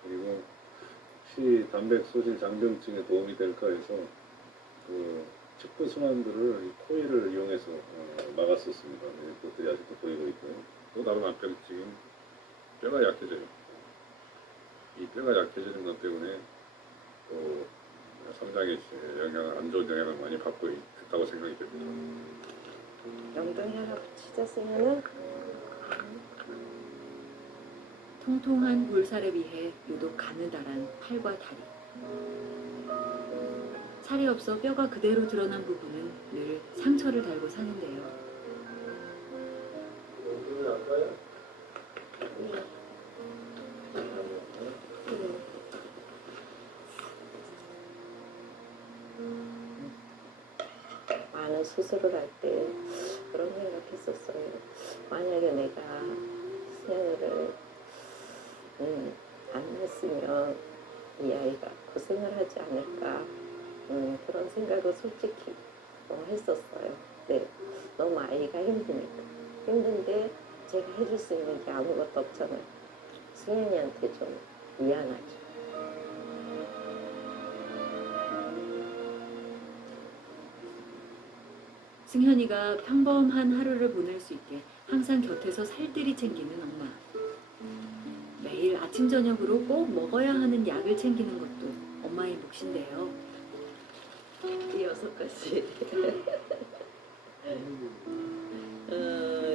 그리고 혹시 단백 소실 장병증에 도움이 될까 해서 그 측부 순환들을 코일을 이용해서 막았었습니다. 그것들이 아직도 보이고 있고요. 또 다른 합병증인 뼈가 약해져요. 이 뼈가 약해지는 것 때문에 또 성장에 영향을 안 좋은 영향을 많이 받고 있다고 생각이 됩니다. 엉덩이 하나 붙이자 승현아. 통통한 볼살에 비해 유독 가느다란 팔과 다리. 살이 없어 뼈가 그대로 드러난 부분은 늘 상처를 달고 사는데요. 항상 수술을 할 때 그런 생각했었어요. 만약에 내가 승현이를 안 했으면 이 아이가 고생을 하지 않을까, 그런 생각을 솔직히 했었어요. 네, 너무 아이가 힘드니까. 힘든데 제가 해줄 수 있는 게 아무것도 없잖아요. 승현이한테 좀 미안하죠. 승현이가 평범한 하루를 보낼 수 있게 항상 곁에서 살뜰히 챙기는 엄마. 매일 아침 저녁으로 꼭 먹어야 하는 약을 챙기는 것도 엄마의 몫인데요. 이 6가지.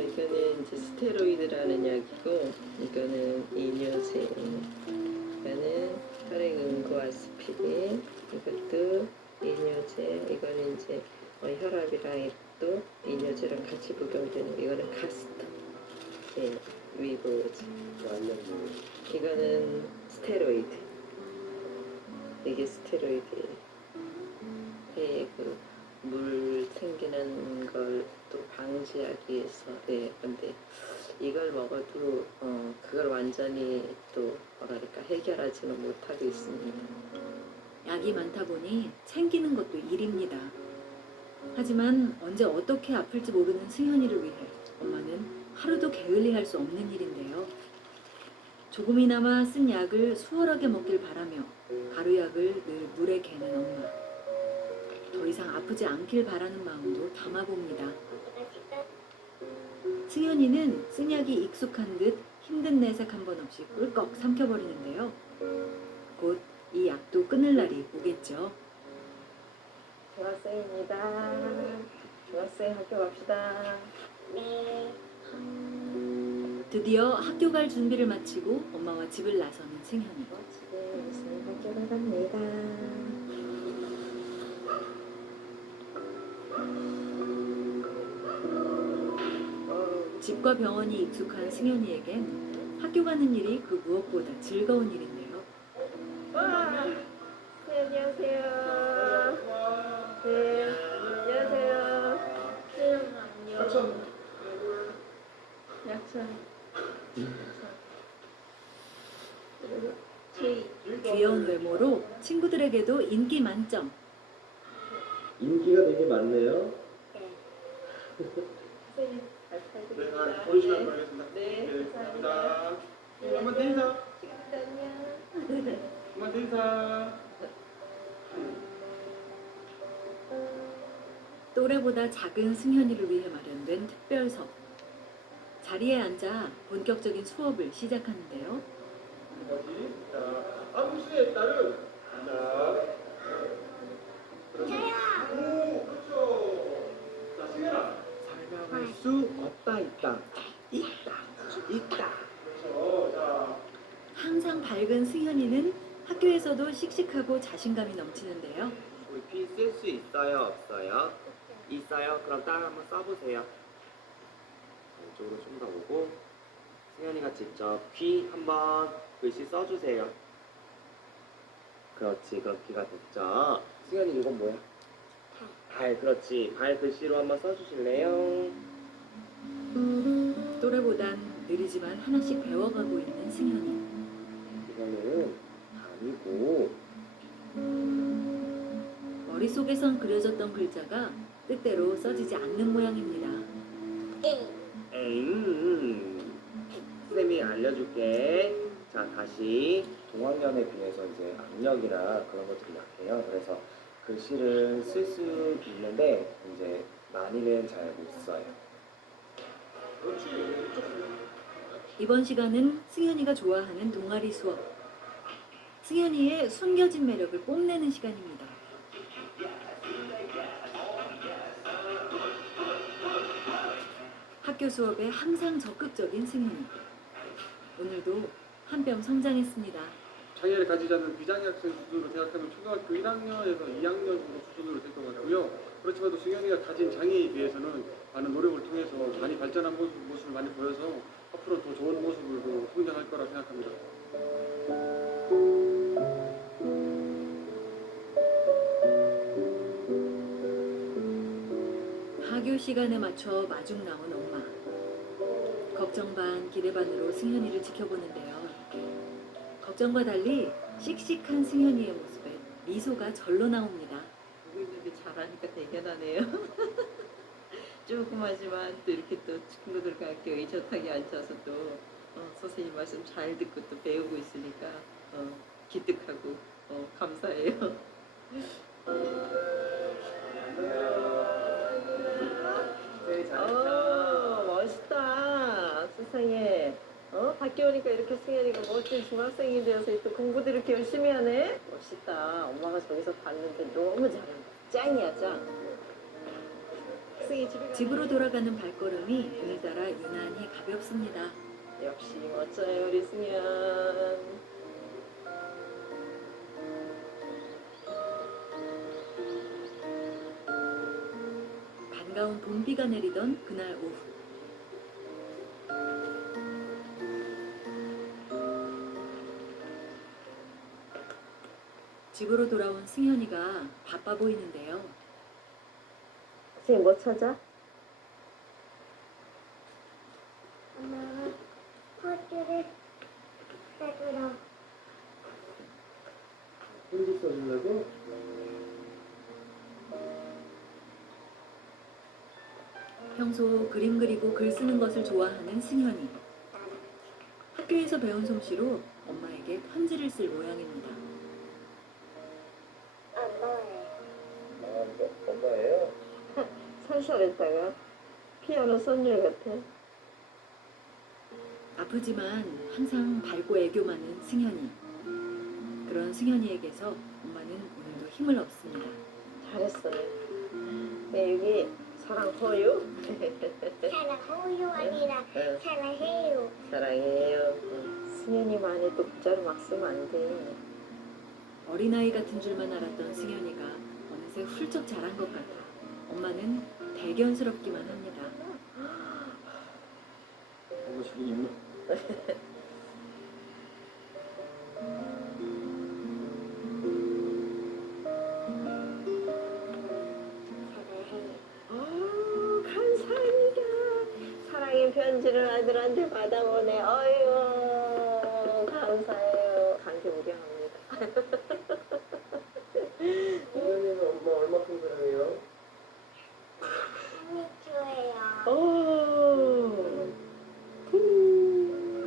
이거는 이제 스테로이드라는 약이고, 이거는 이뇨제, 이거는 혈액응고 아스피린, 이것도 이뇨제, 이거는 이제 혈압이랑 또 이뇨제랑 같이 복용되는, 이거는 카스터, 네, 위보제. 이거는 스테로이드. 이게 스테로이드예요. 배에 물 생기는 걸 또 방지하기 위해서. 네, 근데 이걸 먹어도 그걸 완전히 또 뭐랄까 해결하지는 못하고 있습니다. 약이 많다 보니 챙기는 것도 일입니다. 하지만 언제 어떻게 아플지 모르는 승현이를 위해 엄마는 하루도 게을리할 수 없는 일인데요. 조금이나마 쓴 약을 수월하게 먹길 바라며 가루약을 늘 물에 개는 엄마. 더 이상 아프지 않길 바라는 마음도 담아봅니다. 승현이는 쓴 약이 익숙한 듯 힘든 내색 한 번 없이 꿀꺽 삼켜버리는데요. 곧 이 약도 끊을 날이 오겠죠. 중학생입니다. 중학생 학교 갑시다. 네. 드디어 학교 갈 준비를 마치고 엄마와 집을 나서는 승현이. 집에 학교를 갑니다. 집과 병원이 익숙한 승현이에겐 학교 가는 일이 그 무엇보다 즐거운 일인데요. 와, 네, 안녕하세요. 네, 안녕하세요. 안녕. 약천. 귀여운 외모로 친구들에게도 인기 만점. 인기가 되게 많네요. 선생님, 잘 부탁드립니다. 네, 보여주시면 모르겠습니다. 네, 감사합니다. 한번 인사. 안녕. 한번 인사. 또래보다 작은 승현이를 위해 마련된 특별석. 자리에 앉아 본격적인 수업을 시작하는데요. 뭐지? 자, 함수에 따른. 자. 오, 그렇죠. 자, 승현아. 설명할 수 없다 있다. 있다. 그렇죠. 자. 항상 밝은 승현이는 학교에서도 씩씩하고 자신감이 넘치는데요. 우리 피 쓸 수 있어요, 없어요? 있어요. 그럼 따라 한번 써보세요. 이쪽으로 좀 더 보고 승현이가 직접 귀 한번 글씨 써주세요. 그렇지, 그렇게가 됐죠. 승현이 이건 뭐야? 발, 그렇지. 발 글씨로 한번 써주실래요? 또래보단 느리지만 하나씩 배워가고 있는 승현이. 이거는 아니고 머릿속에선 그려졌던 글자가 뜻대로 써지지 않는 모양입니다. 쌤이 알려줄게. 자, 다시 동학년에 비해서 이제 악력이나 그런 것들이 약해요. 그래서 글씨를 쓸 수 있는데 이제 많이는 잘 못 써요. 이번 시간은 승현이가 좋아하는 동아리 수업. 승현이의 숨겨진 매력을 뽐내는 시간입니다. 학교 수업에 항상 적극적인 승현이. 오늘도 한 뼘 성장했습니다. 장애를 가지지 않는 비장애 학생 수준으로 생각하면 초등학교 1학년에서 2학년 정도 수준으로 될 것 같고요. 그렇지만 또 승현이가 가진 장애에 비해서는 많은 노력을 통해서 많이 발전한 모습을 많이 보여서 앞으로 더 좋은 모습으로 성장할 거라 생각합니다. 시간에 맞춰 마중 나온 엄마. 걱정 반 기대 반으로 승현이를 지켜보는데요. 걱정과 달리 씩씩한 승현이의 모습에 미소가 절로 나옵니다. 보고 있는데 잘하니까 대견하네요. 조그마지만 또 이렇게 또 친구들과 함께 의젓하게 앉아서 또 선생님 말씀 잘 듣고 또 배우고 있으니까 기특하고 감사해요. 멋있다. 세상에. 밖에 오니까 이렇게 승현이가 멋진 중학생이 되어서 또 공부도 이렇게 열심히 하네. 멋있다. 엄마가 저기서 봤는데 너무 잘한다. 짱이야, 짱. 집으로 돌아가는 발걸음이 오늘따라 유난히 가볍습니다. 역시 멋져요, 우리 승현. 반가운 봄비가 내리던 그날 오후. 집으로 돌아온 승현이가 바빠 보이는데요. 선생님 뭐 찾아? 엄마가 포즈를 해주러. 편지 써주려고? 평소 그림 그리고 글 쓰는 것을 좋아하는 승현이. 학교에서 배운 솜씨로 엄마에게 편지를 쓸 모양입니다. 엄마예요? 살살했다가 피아노 선율 같아. 아프지만 항상 밝고 애교 많은 승현이. 그런 승현이에게서 엄마는 오늘도 힘을 얻습니다. 잘했어요. 네, 여기 사랑해요. 사랑해요 아니라 사랑해요. 사랑해요. 승현이만의 또 글자로 막 쓰면 안 돼. 어린아이 같은 줄만 알았던 승현이가 어느새 훌쩍 자란 것 같아 엄마는 대견스럽기만 합니다. 지금 있나? 감사합니다. 사랑의 편지를 아들한테 받아보네. 어휴, 감사해요. 감개무량합니다. 어머님은 엄마 얼마큼 사랑해요?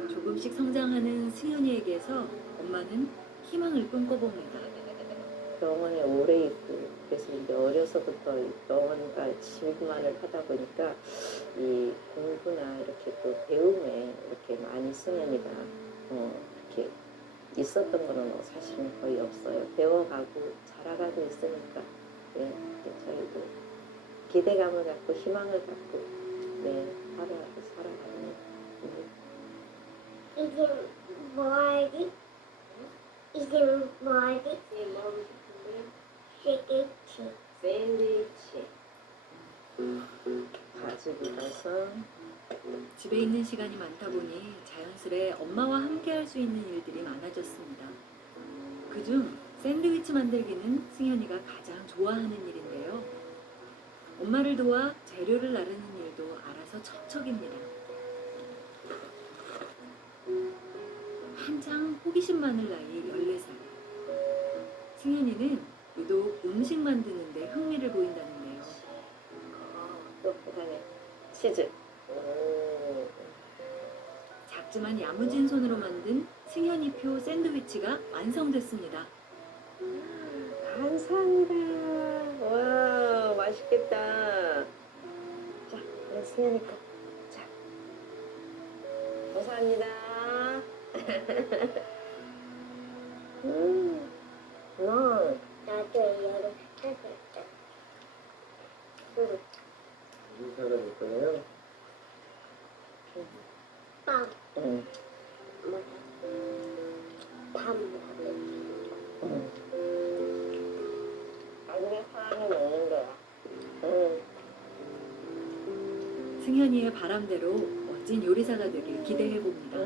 조금씩 성장하는 승현이에게서 엄마는 희망을 꿈꿔봅니다. 병원에 오래 있고 그래서 이제 어려서부터 병원과 집만을 하다 보니까 이 공부나 이렇게 또 배움에 이렇게 많이 승현이가 이렇게 있었던 거는 사실은 거의 없어요. 배워가고 자라가고 있으니까 네, 저희도 기대감을 갖고 희망을 갖고 네 살아가는 이제 뭐하지? 이제 뭐하지? 스케치. 샌드위치 가지고 가서 집에 있는 시간이 많다 보니 자연스레 엄마와 함께 할 수 있는 일들이 많아졌습니다. 그중 샌드위치 만들기는 승현이가 가장 좋아하는 일인데요. 엄마를 도와 재료를 나르는 일도 알아서 척척입니다. 한창 호기심 많을 나이 14살. 승현이는 유독 음식 만드는데 흥미를 보인다는데요. 또 그다음에 치즈. 작지만 야무진 손으로 만든 승현이표 샌드위치가 완성됐습니다. 감사합니다. 와 맛있겠다. 자, 우리 승현이 거. 자, 감사합니다. 넌 나도 이거를 해줬다. 무슨 사람일 거예요? 빵. 응. 밥 먹을. 나중에 사람이 먹는 거야. 승현이의 바람대로 멋진 요리사가 되길 기대해 봅니다.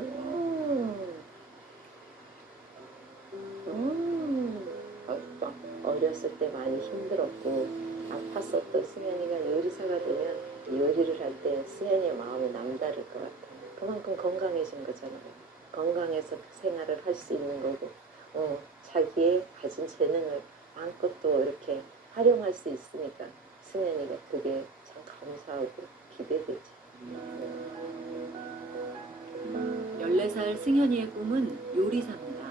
어렸을 때 많이 힘들었고 아팠었던 승현이가 요리사가 되면 요리를 할 때 승현이의 마음이 남다를 것 같아요. 그만큼 건강해진 거잖아요. 건강해서 생활을 할 수 있는 거고 자기의 가진 재능을 마음껏 또 이렇게 활용할 수 있으니까 승현이가 그게 참 감사하고 기대되지. 14살 승현이의 꿈은 요리사입니다.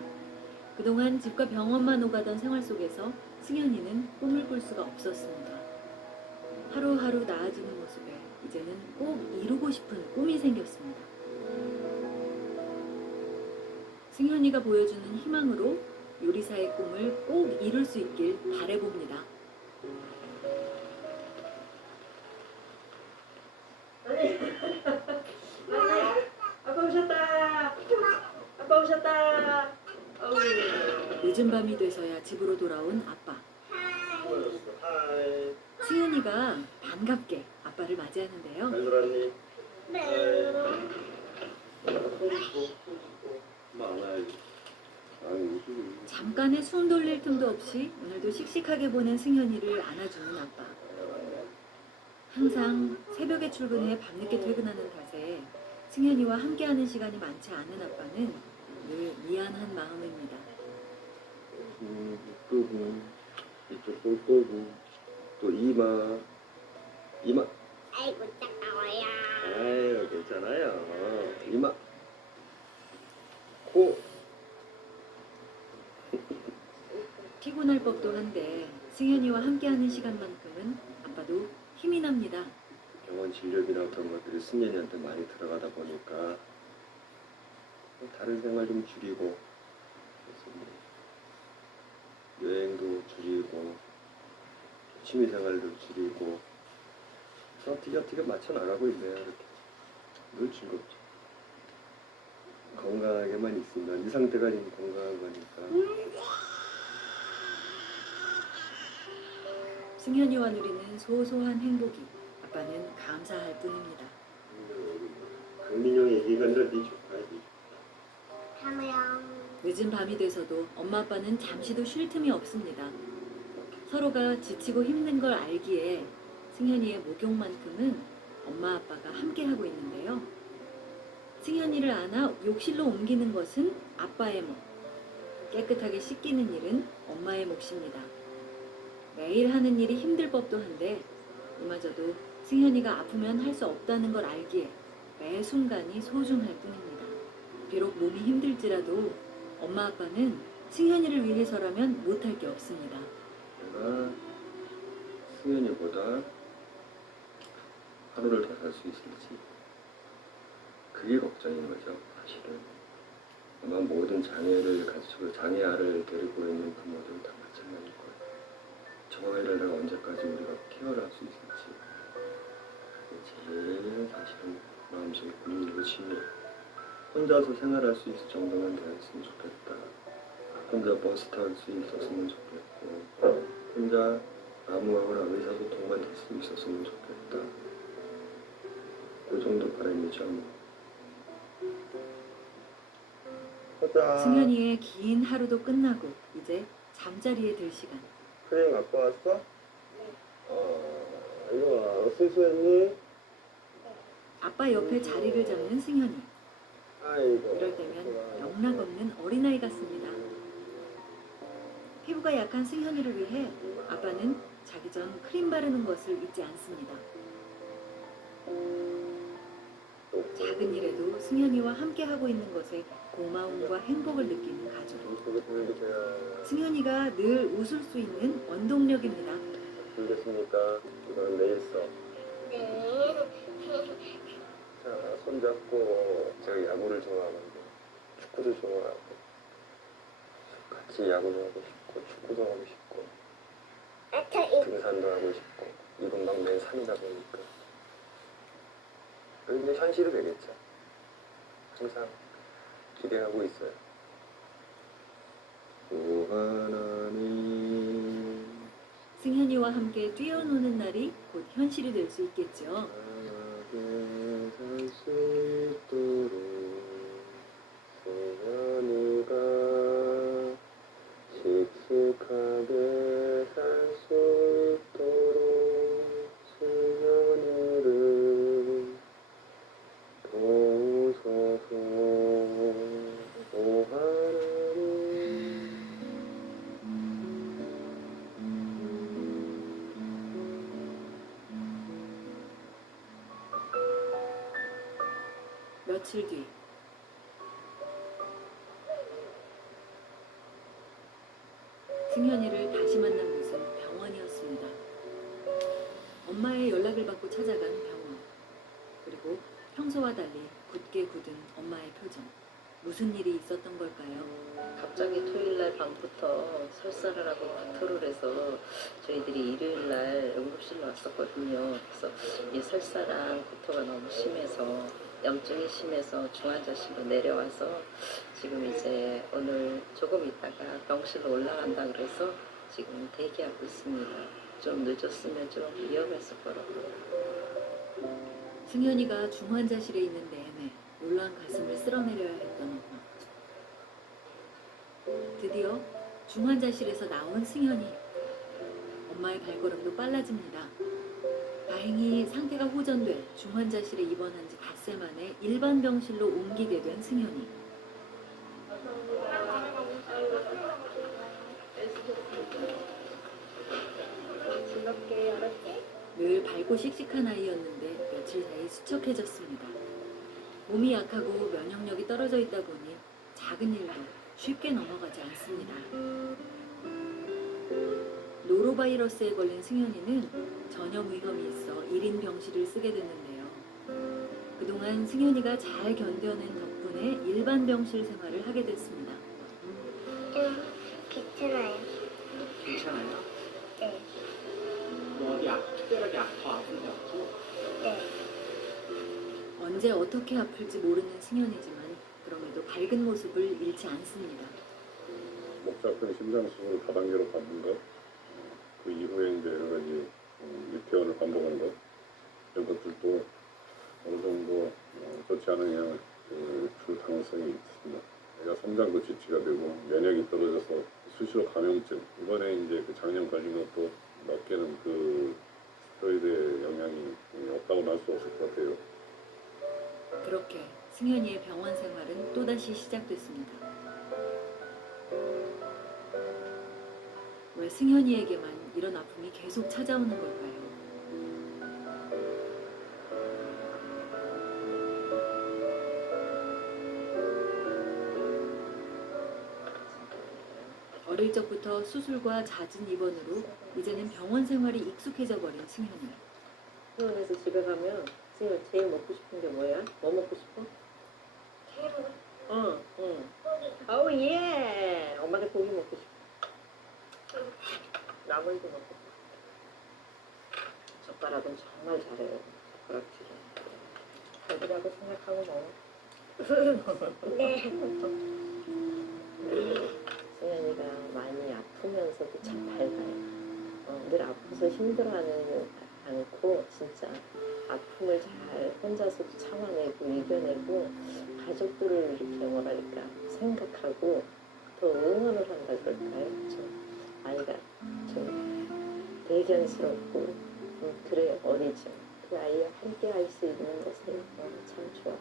그동안 집과 병원만 오가던 생활 속에서 승현이는 꿈을 꿀 수가 없었습니다. 하루하루 나아지는 모습에 이제는 꼭 이루고 싶은 꿈이 생겼습니다. 승현이가 보여주는 희망으로 요리사의 꿈을 꼭 이룰 수 있길 바라봅니다. 아빠 오셨다. 아빠 오셨다. 늦은 밤이 돼서야 집으로 돌아온 아빠. 승현이가 반갑게 아빠를 맞이하는데요. 잘 놀았니? 잠깐의 숨 돌릴 틈도 없이 오늘도 씩씩하게 보는 승현이를 안아주는 아빠. 항상 새벽에 출근해 밤늦게 퇴근하는 탓에 승현이와 함께하는 시간이 많지 않은 아빠는 늘 미안한 마음입니다. 끄고 이쪽 볼 거고 또 이마 아이고 따가워요. 아유 괜찮아요. 이마 코 피곤할 법도 한데 승현이와 함께하는 시간만큼은 아빠도 힘이 납니다. 병원 진료비나 어떤 것들이 승현이한테 많이 들어가다 보니까 다른 생활 좀 줄이고 여행도 줄이고 취미 생활도 줄이고 어떻게 맞춰 나가고 있네요. 이렇게 늘 즐겁죠. 건강하게만 있으면 이 상태가 지금 건강한 거니까. 승현이와 누리는 소소한 행복이 아빠는 감사할 뿐입니다. 강민영이 얘기가 아니라 네 조카야. 늦은 밤이 돼서도 엄마 아빠는 잠시도 쉴 틈이 없습니다. 서로가 지치고 힘든 걸 알기에 승현이의 목욕만큼은 엄마 아빠가 함께하고 있는데요. 승현이를 안아 욕실로 옮기는 것은 아빠의 몫, 깨끗하게 씻기는 일은 엄마의 몫입니다. 매일 하는 일이 힘들 법도 한데 이마저도 승현이가 아프면 할 수 없다는 걸 알기에 매 순간이 소중할 뿐입니다. 비록 몸이 힘들지라도 엄마 아빠는 승현이를 위해서라면 못할 게 없습니다. 내가 승현이보다 하루를 더 살 수 있을지 그게 걱정인 거죠. 사실은 아마 모든 장애를 가지고 장애아를 데리고 있는 부모들은 다 마찬가지일 거예요. 저 아이를 내가 언제까지 우리가 케어를 할 수 있을지 그게 제일 사실은 마음속에 고민이고 짐이에요. 혼자서 생활할 수 있을 정도만 되었으면 좋겠다. 혼자 버스 탈 수 있었으면 좋겠고 혼자 아무하거나 의사소통만 될 수 있었으면 좋겠다. 그 정도 바람이죠. 승현이의 긴 하루도 끝나고 이제 잠자리에 들 시간. 크림 갖고 왔어? 이리 와. 세수했니? 아빠 옆에 자리를 잡는 승현이. 아이고. 이럴 때면 영락없는 어린아이 같습니다. 피부가 약한 승현이를 위해 아빠는 자기 전 크림 바르는 것을 잊지 않습니다. 작은 일에도 승현이와 함께하고 있는 것에 고마움과 행복을 느끼는 가족. 승현이가 늘 웃을 수 있는 원동력입니다. 들겠습니까? 이건 내일 써. 네. 자, 손잡고 제가 야구를 좋아하는데 축구도 좋아하고 같이 야구도 하고 싶고 축구도 하고 싶고 등산도 하고 싶고 이건 막 맨 산이다 보니까 이제 현실이 되겠죠. 항상 기대하고 있어요. 또 하나님 승현이와 함께 뛰어노는 날이 곧 현실이 될 수 있겠죠. 살 수 있도록 승현이가 씩씩하게 살 수 있도록 승현이를 며칠 뒤 승현이를 다시 만난 곳은 병원이었습니다. 엄마의 연락을 받고 찾아간 병원. 그리고 평소와 달리 굳게 굳은 엄마의 표정. 무슨 일이 있었던 걸까요? 갑자기 토요일날 밤부터 설사를 하고 구토를 해서 저희들이 일요일날 응급실로 왔었거든요. 그래서 이 설사랑 구토가 너무 심해서 염증이 심해서 중환자실로 내려와서 지금 이제 오늘 조금 있다가 병실로 올라간다 그래서 지금 대기하고 있습니다. 좀 늦었으면 좀 위험했을 거라고요. 승현이가 중환자실에 있는 내내 놀란 가슴을 쓸어내려야 했던 엄마. 드디어 중환자실에서 나온 승현이. 엄마의 발걸음도 빨라집니다. 다행히 상태가 호전돼 중환자실에 입원한 지 닷새 만에 일반 병실로 옮기게 된 승현이. 즐겁게 알았지? 늘 밝고 씩씩한 아이였는데 며칠 사이 수척해졌습니다. 몸이 약하고 면역력이 떨어져 있다 보니 작은 일도 쉽게 넘어가지 않습니다. 노로바이러스에 걸린 승현이는 전염 위험이 있어 1인 병실을 쓰게 됐는데요. 그동안 승현이가 잘 견뎌낸 덕분에 일반 병실 생활을 하게 됐습니다. 좀 괜찮아요. 괜찮아요? 네. 뭐 어디 특별하게 더 아픈 데 없고? 네. 언제 어떻게 아플지 모르는 승현이지만 그럼에도 밝은 모습을 잃지 않습니다. 목 잡힌 심장 수술을 다단계로 받는 것, 그 이후에 이제 여러 가지 유퇴원을 반복하는 것, 이런 것들도 어느 정도 좋지 않은 영향을 줄 가능성이 있습니다. 애가 성장도 지치가 되고 면역이 떨어져서 수시로 감염증, 이번에 이제 그 작년 걸린 것도 몇 개는 그 스테로이드의 영향이 없다고는 할 수 없을 것 같아요. 그렇게 승현이의 병원 생활은 또다시 시작됐습니다. 왜 승현이에게만 이런 아픔이 계속 찾아오는 걸까요? 어릴 적부터 수술과 잦은 입원으로 이제는 병원 생활이 익숙해져 버린 승현이. 병원에서 집에 가면 지금 제일 먹고 싶은 게 뭐야? 뭐 먹고 싶어? 응. 아우 예. 엄마가 고기 먹고 싶어. 나물도 먹고 싶어. 젓가락은 정말 잘해요. 젓가락질은. 밥이라고 생각하고 먹어. 네. 승현이가 많이 아프면서도 참 밝아요. 늘 아파서 힘들어하는 않고 진짜 아픔을 잘 혼자서도 참아내고 이겨내고 가족들을 이렇게 뭐랄까 생각하고 더 응원을 한다 그럴까요? 좀 아이가 좀 대견스럽고 그래요. 어리죠. 그 아이와 함께 할 수 있는 것을 참 좋아요.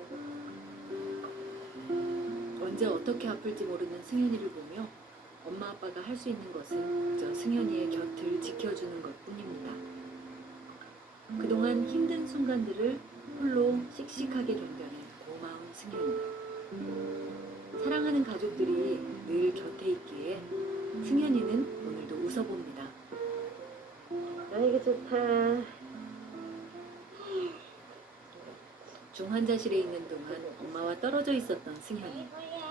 언제 어떻게 아플지 모르는 승현이를 보며 엄마 아빠가 할 수 있는 것은 그저 승현이의 곁을 지켜주는 것뿐입니다. 그동안 힘든 순간들을 홀로 씩씩하게 견뎌낸 고마운 승현이. 사랑하는 가족들이 늘 곁에 있기에 승현이는 오늘도 웃어봅니다. 아이고 좋다. 중환자실에 있는 동안 엄마와 떨어져 있었던 승현이.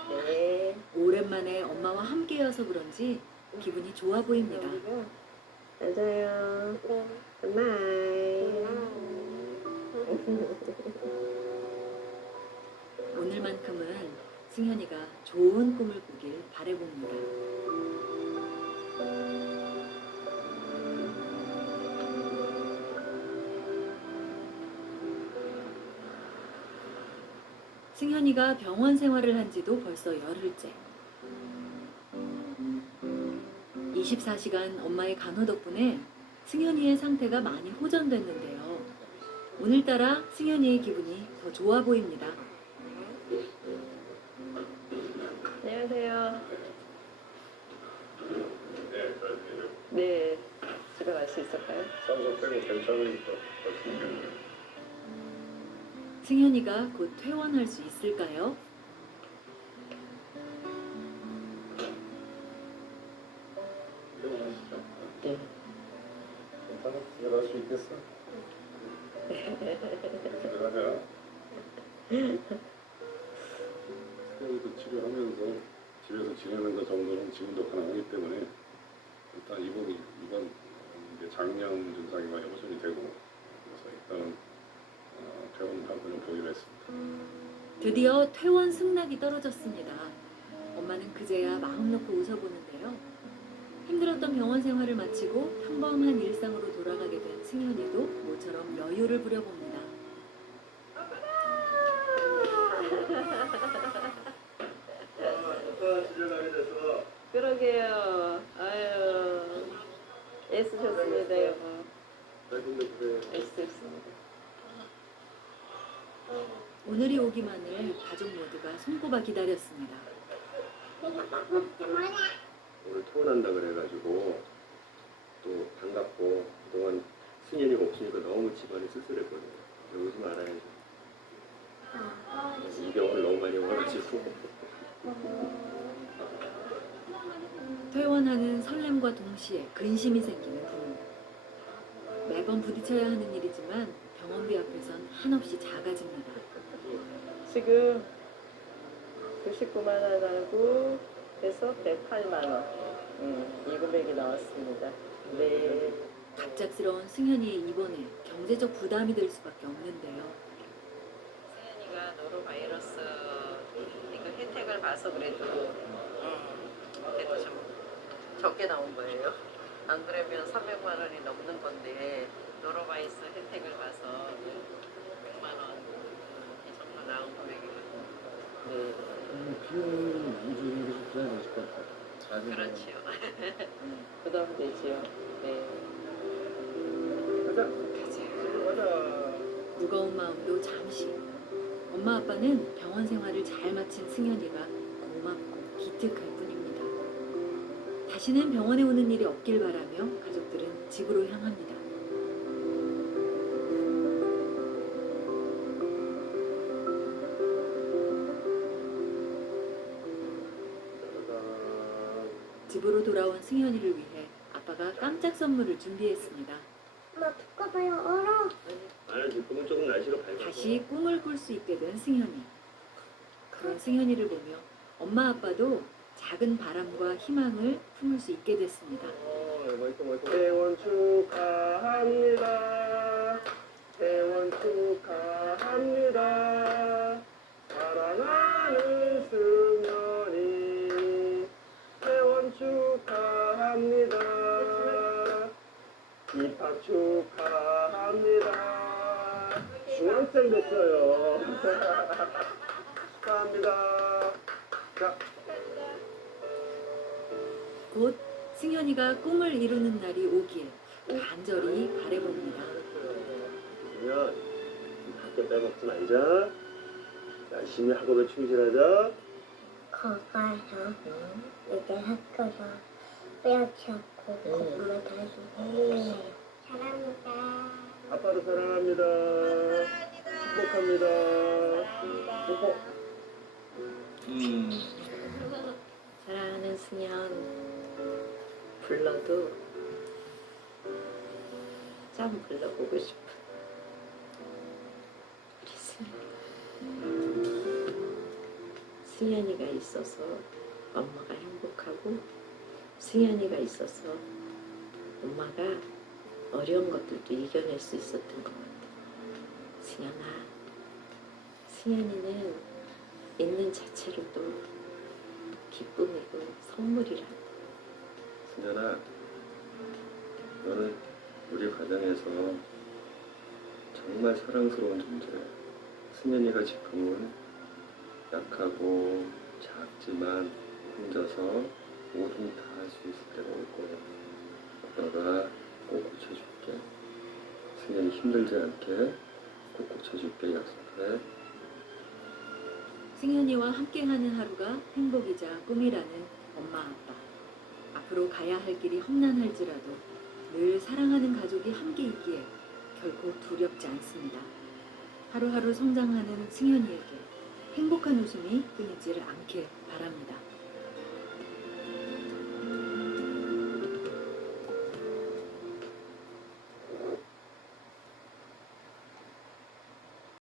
네. 오랜만에 엄마와 함께여서 그런지 기분이 좋아 보입니다. 맞아요. 굿나잇. 오늘만큼은 승현이가 좋은 꿈을 꾸길 바라봅니다. 승현이가 병원 생활을 한 지도 벌써 열흘째. 24시간 엄마의 간호 덕분에 승현이의 상태가 많이 호전됐는데요. 오늘따라 승현이의 기분이 더 좋아 보입니다. 안녕하세요. 네, 집에 갈 수 있을까요? 산소 빼고 괜찮으니까. 승현이가 곧 퇴원할 수 있을까요? 네. 괜찮아? 집에 갈 수 있겠어? 집에 가자. 스테로이드 치료하면서 집에서 지내는 것 정도는 지금도 가능하기 때문에 일단 이번 이제 장염 증상이 많이 호전이 되고 그래서 일단은 퇴원을 하고는 보기로 했습니다. 드디어 퇴원 승낙이 떨어졌습니다. 엄마는 그제야 마음 놓고 웃어보는데요. 힘들었던 병원 생활을 마치고 평범한 일상으로 돌아가게 된 승현이도 모처럼 여유를 부려봅니다. 집에 가게 돼서 그러게요. 아유, 애쓰셨습니다, 여보. 애쓰셨습니다. 오늘이 오기만을 가족 모두가 손꼽아 기다렸습니다. 오늘 퇴원한다 그래가지고 또 반갑고 그동안 승현이가 없으니까 너무 집안이 쓸쓸했거든요. 웃지 말아야지. 이 병원을 너무 많이 와가지고. 퇴원하는 설렘과 동시에 근심이 생기는 부모. 매번 부딪혀야 하는 일이지만 병원비 앞에선 한없이 작아집니다. 지금 99만 원 하고 해서 108만 원. 이 금액이 나왔습니다. 네. 갑작스러운 승현이의 입원에 경제적 부담이 될 수밖에 없는데요. 승현이가 노로바이러스 이거 혜택을 봐서 그래도 좀 적게 나온 거예요. 안 그러면 300만 원이 넘는 건데 노로바이러스 혜택을 봐서 100만 원 이 정도 나온 금액이거든요. 네. 비용이 우주인 게 부담되실 것 같아요. 그렇지요. 부담되지요. 네. 무거운 마음도 잠시. 엄마 아빠는 병원 생활을 잘 마친 승현이가 고맙고 기특할 뿐입니다. 다시는 병원에 오는 일이 없길 바라며 가족들은 집으로 향합니다. 집으로 돌아온 승현이를 위해 아빠가 깜짝 선물을 준비했습니다. 엄마 두꺼봐요 얼어. 아니 지금은 조금 날씨가 밝아서. 다시 꿈을 꿀 수 있게 된 승현이. 그런 승현이를 보며 엄마 아빠도 작은 바람과 희망을 품을 수 있게 됐습니다. 퇴원 축하합니다. 퇴원 축하합니다. 사랑하는 승현이 퇴원 축하합니다. 입학 축하합니다. 중학생 됐어요. 축하합니다. 자. 곧 승현이가 꿈을 이루는 날이 오길 간절히 바라봅니다. 그러면 학교 빼먹지 말자. 열심히 학업에 충실하자. 거가서 이제 학교가 빼앗지 않고 공부를 다시 해요. 사랑합니다. 아빠도 사랑합니다. 행복합니다. 행복. 사랑하는 승현 불러도 참 불러보고 싶어. 우리 승현이가 있어서 엄마가 행복하고 승현이가 있어서 엄마가 어려운 것들도 이겨낼 수 있었던 것 같아. 승현아, 승현이는 있는 자체로도 기쁨이고 선물이란다. 승현아, 너는 우리 가정에서 정말 사랑스러운 존재야. 승현이가 지금은 약하고 작지만 혼자서 뭐든 다 할 수 있을 때가 올 거야. 아빠가 꼭 고쳐줄게. 승현이 힘들지 않게 꼭 고쳐줄게. 약속해. 승현이와 함께하는 하루가 행복이자 꿈이라는 엄마 아빠. 앞으로 가야 할 길이 험난할지라도 늘 사랑하는 가족이 함께 있기에 결코 두렵지 않습니다. 하루하루 성장하는 승현이에게 행복한 웃음이 끊이지를 않길 바랍니다.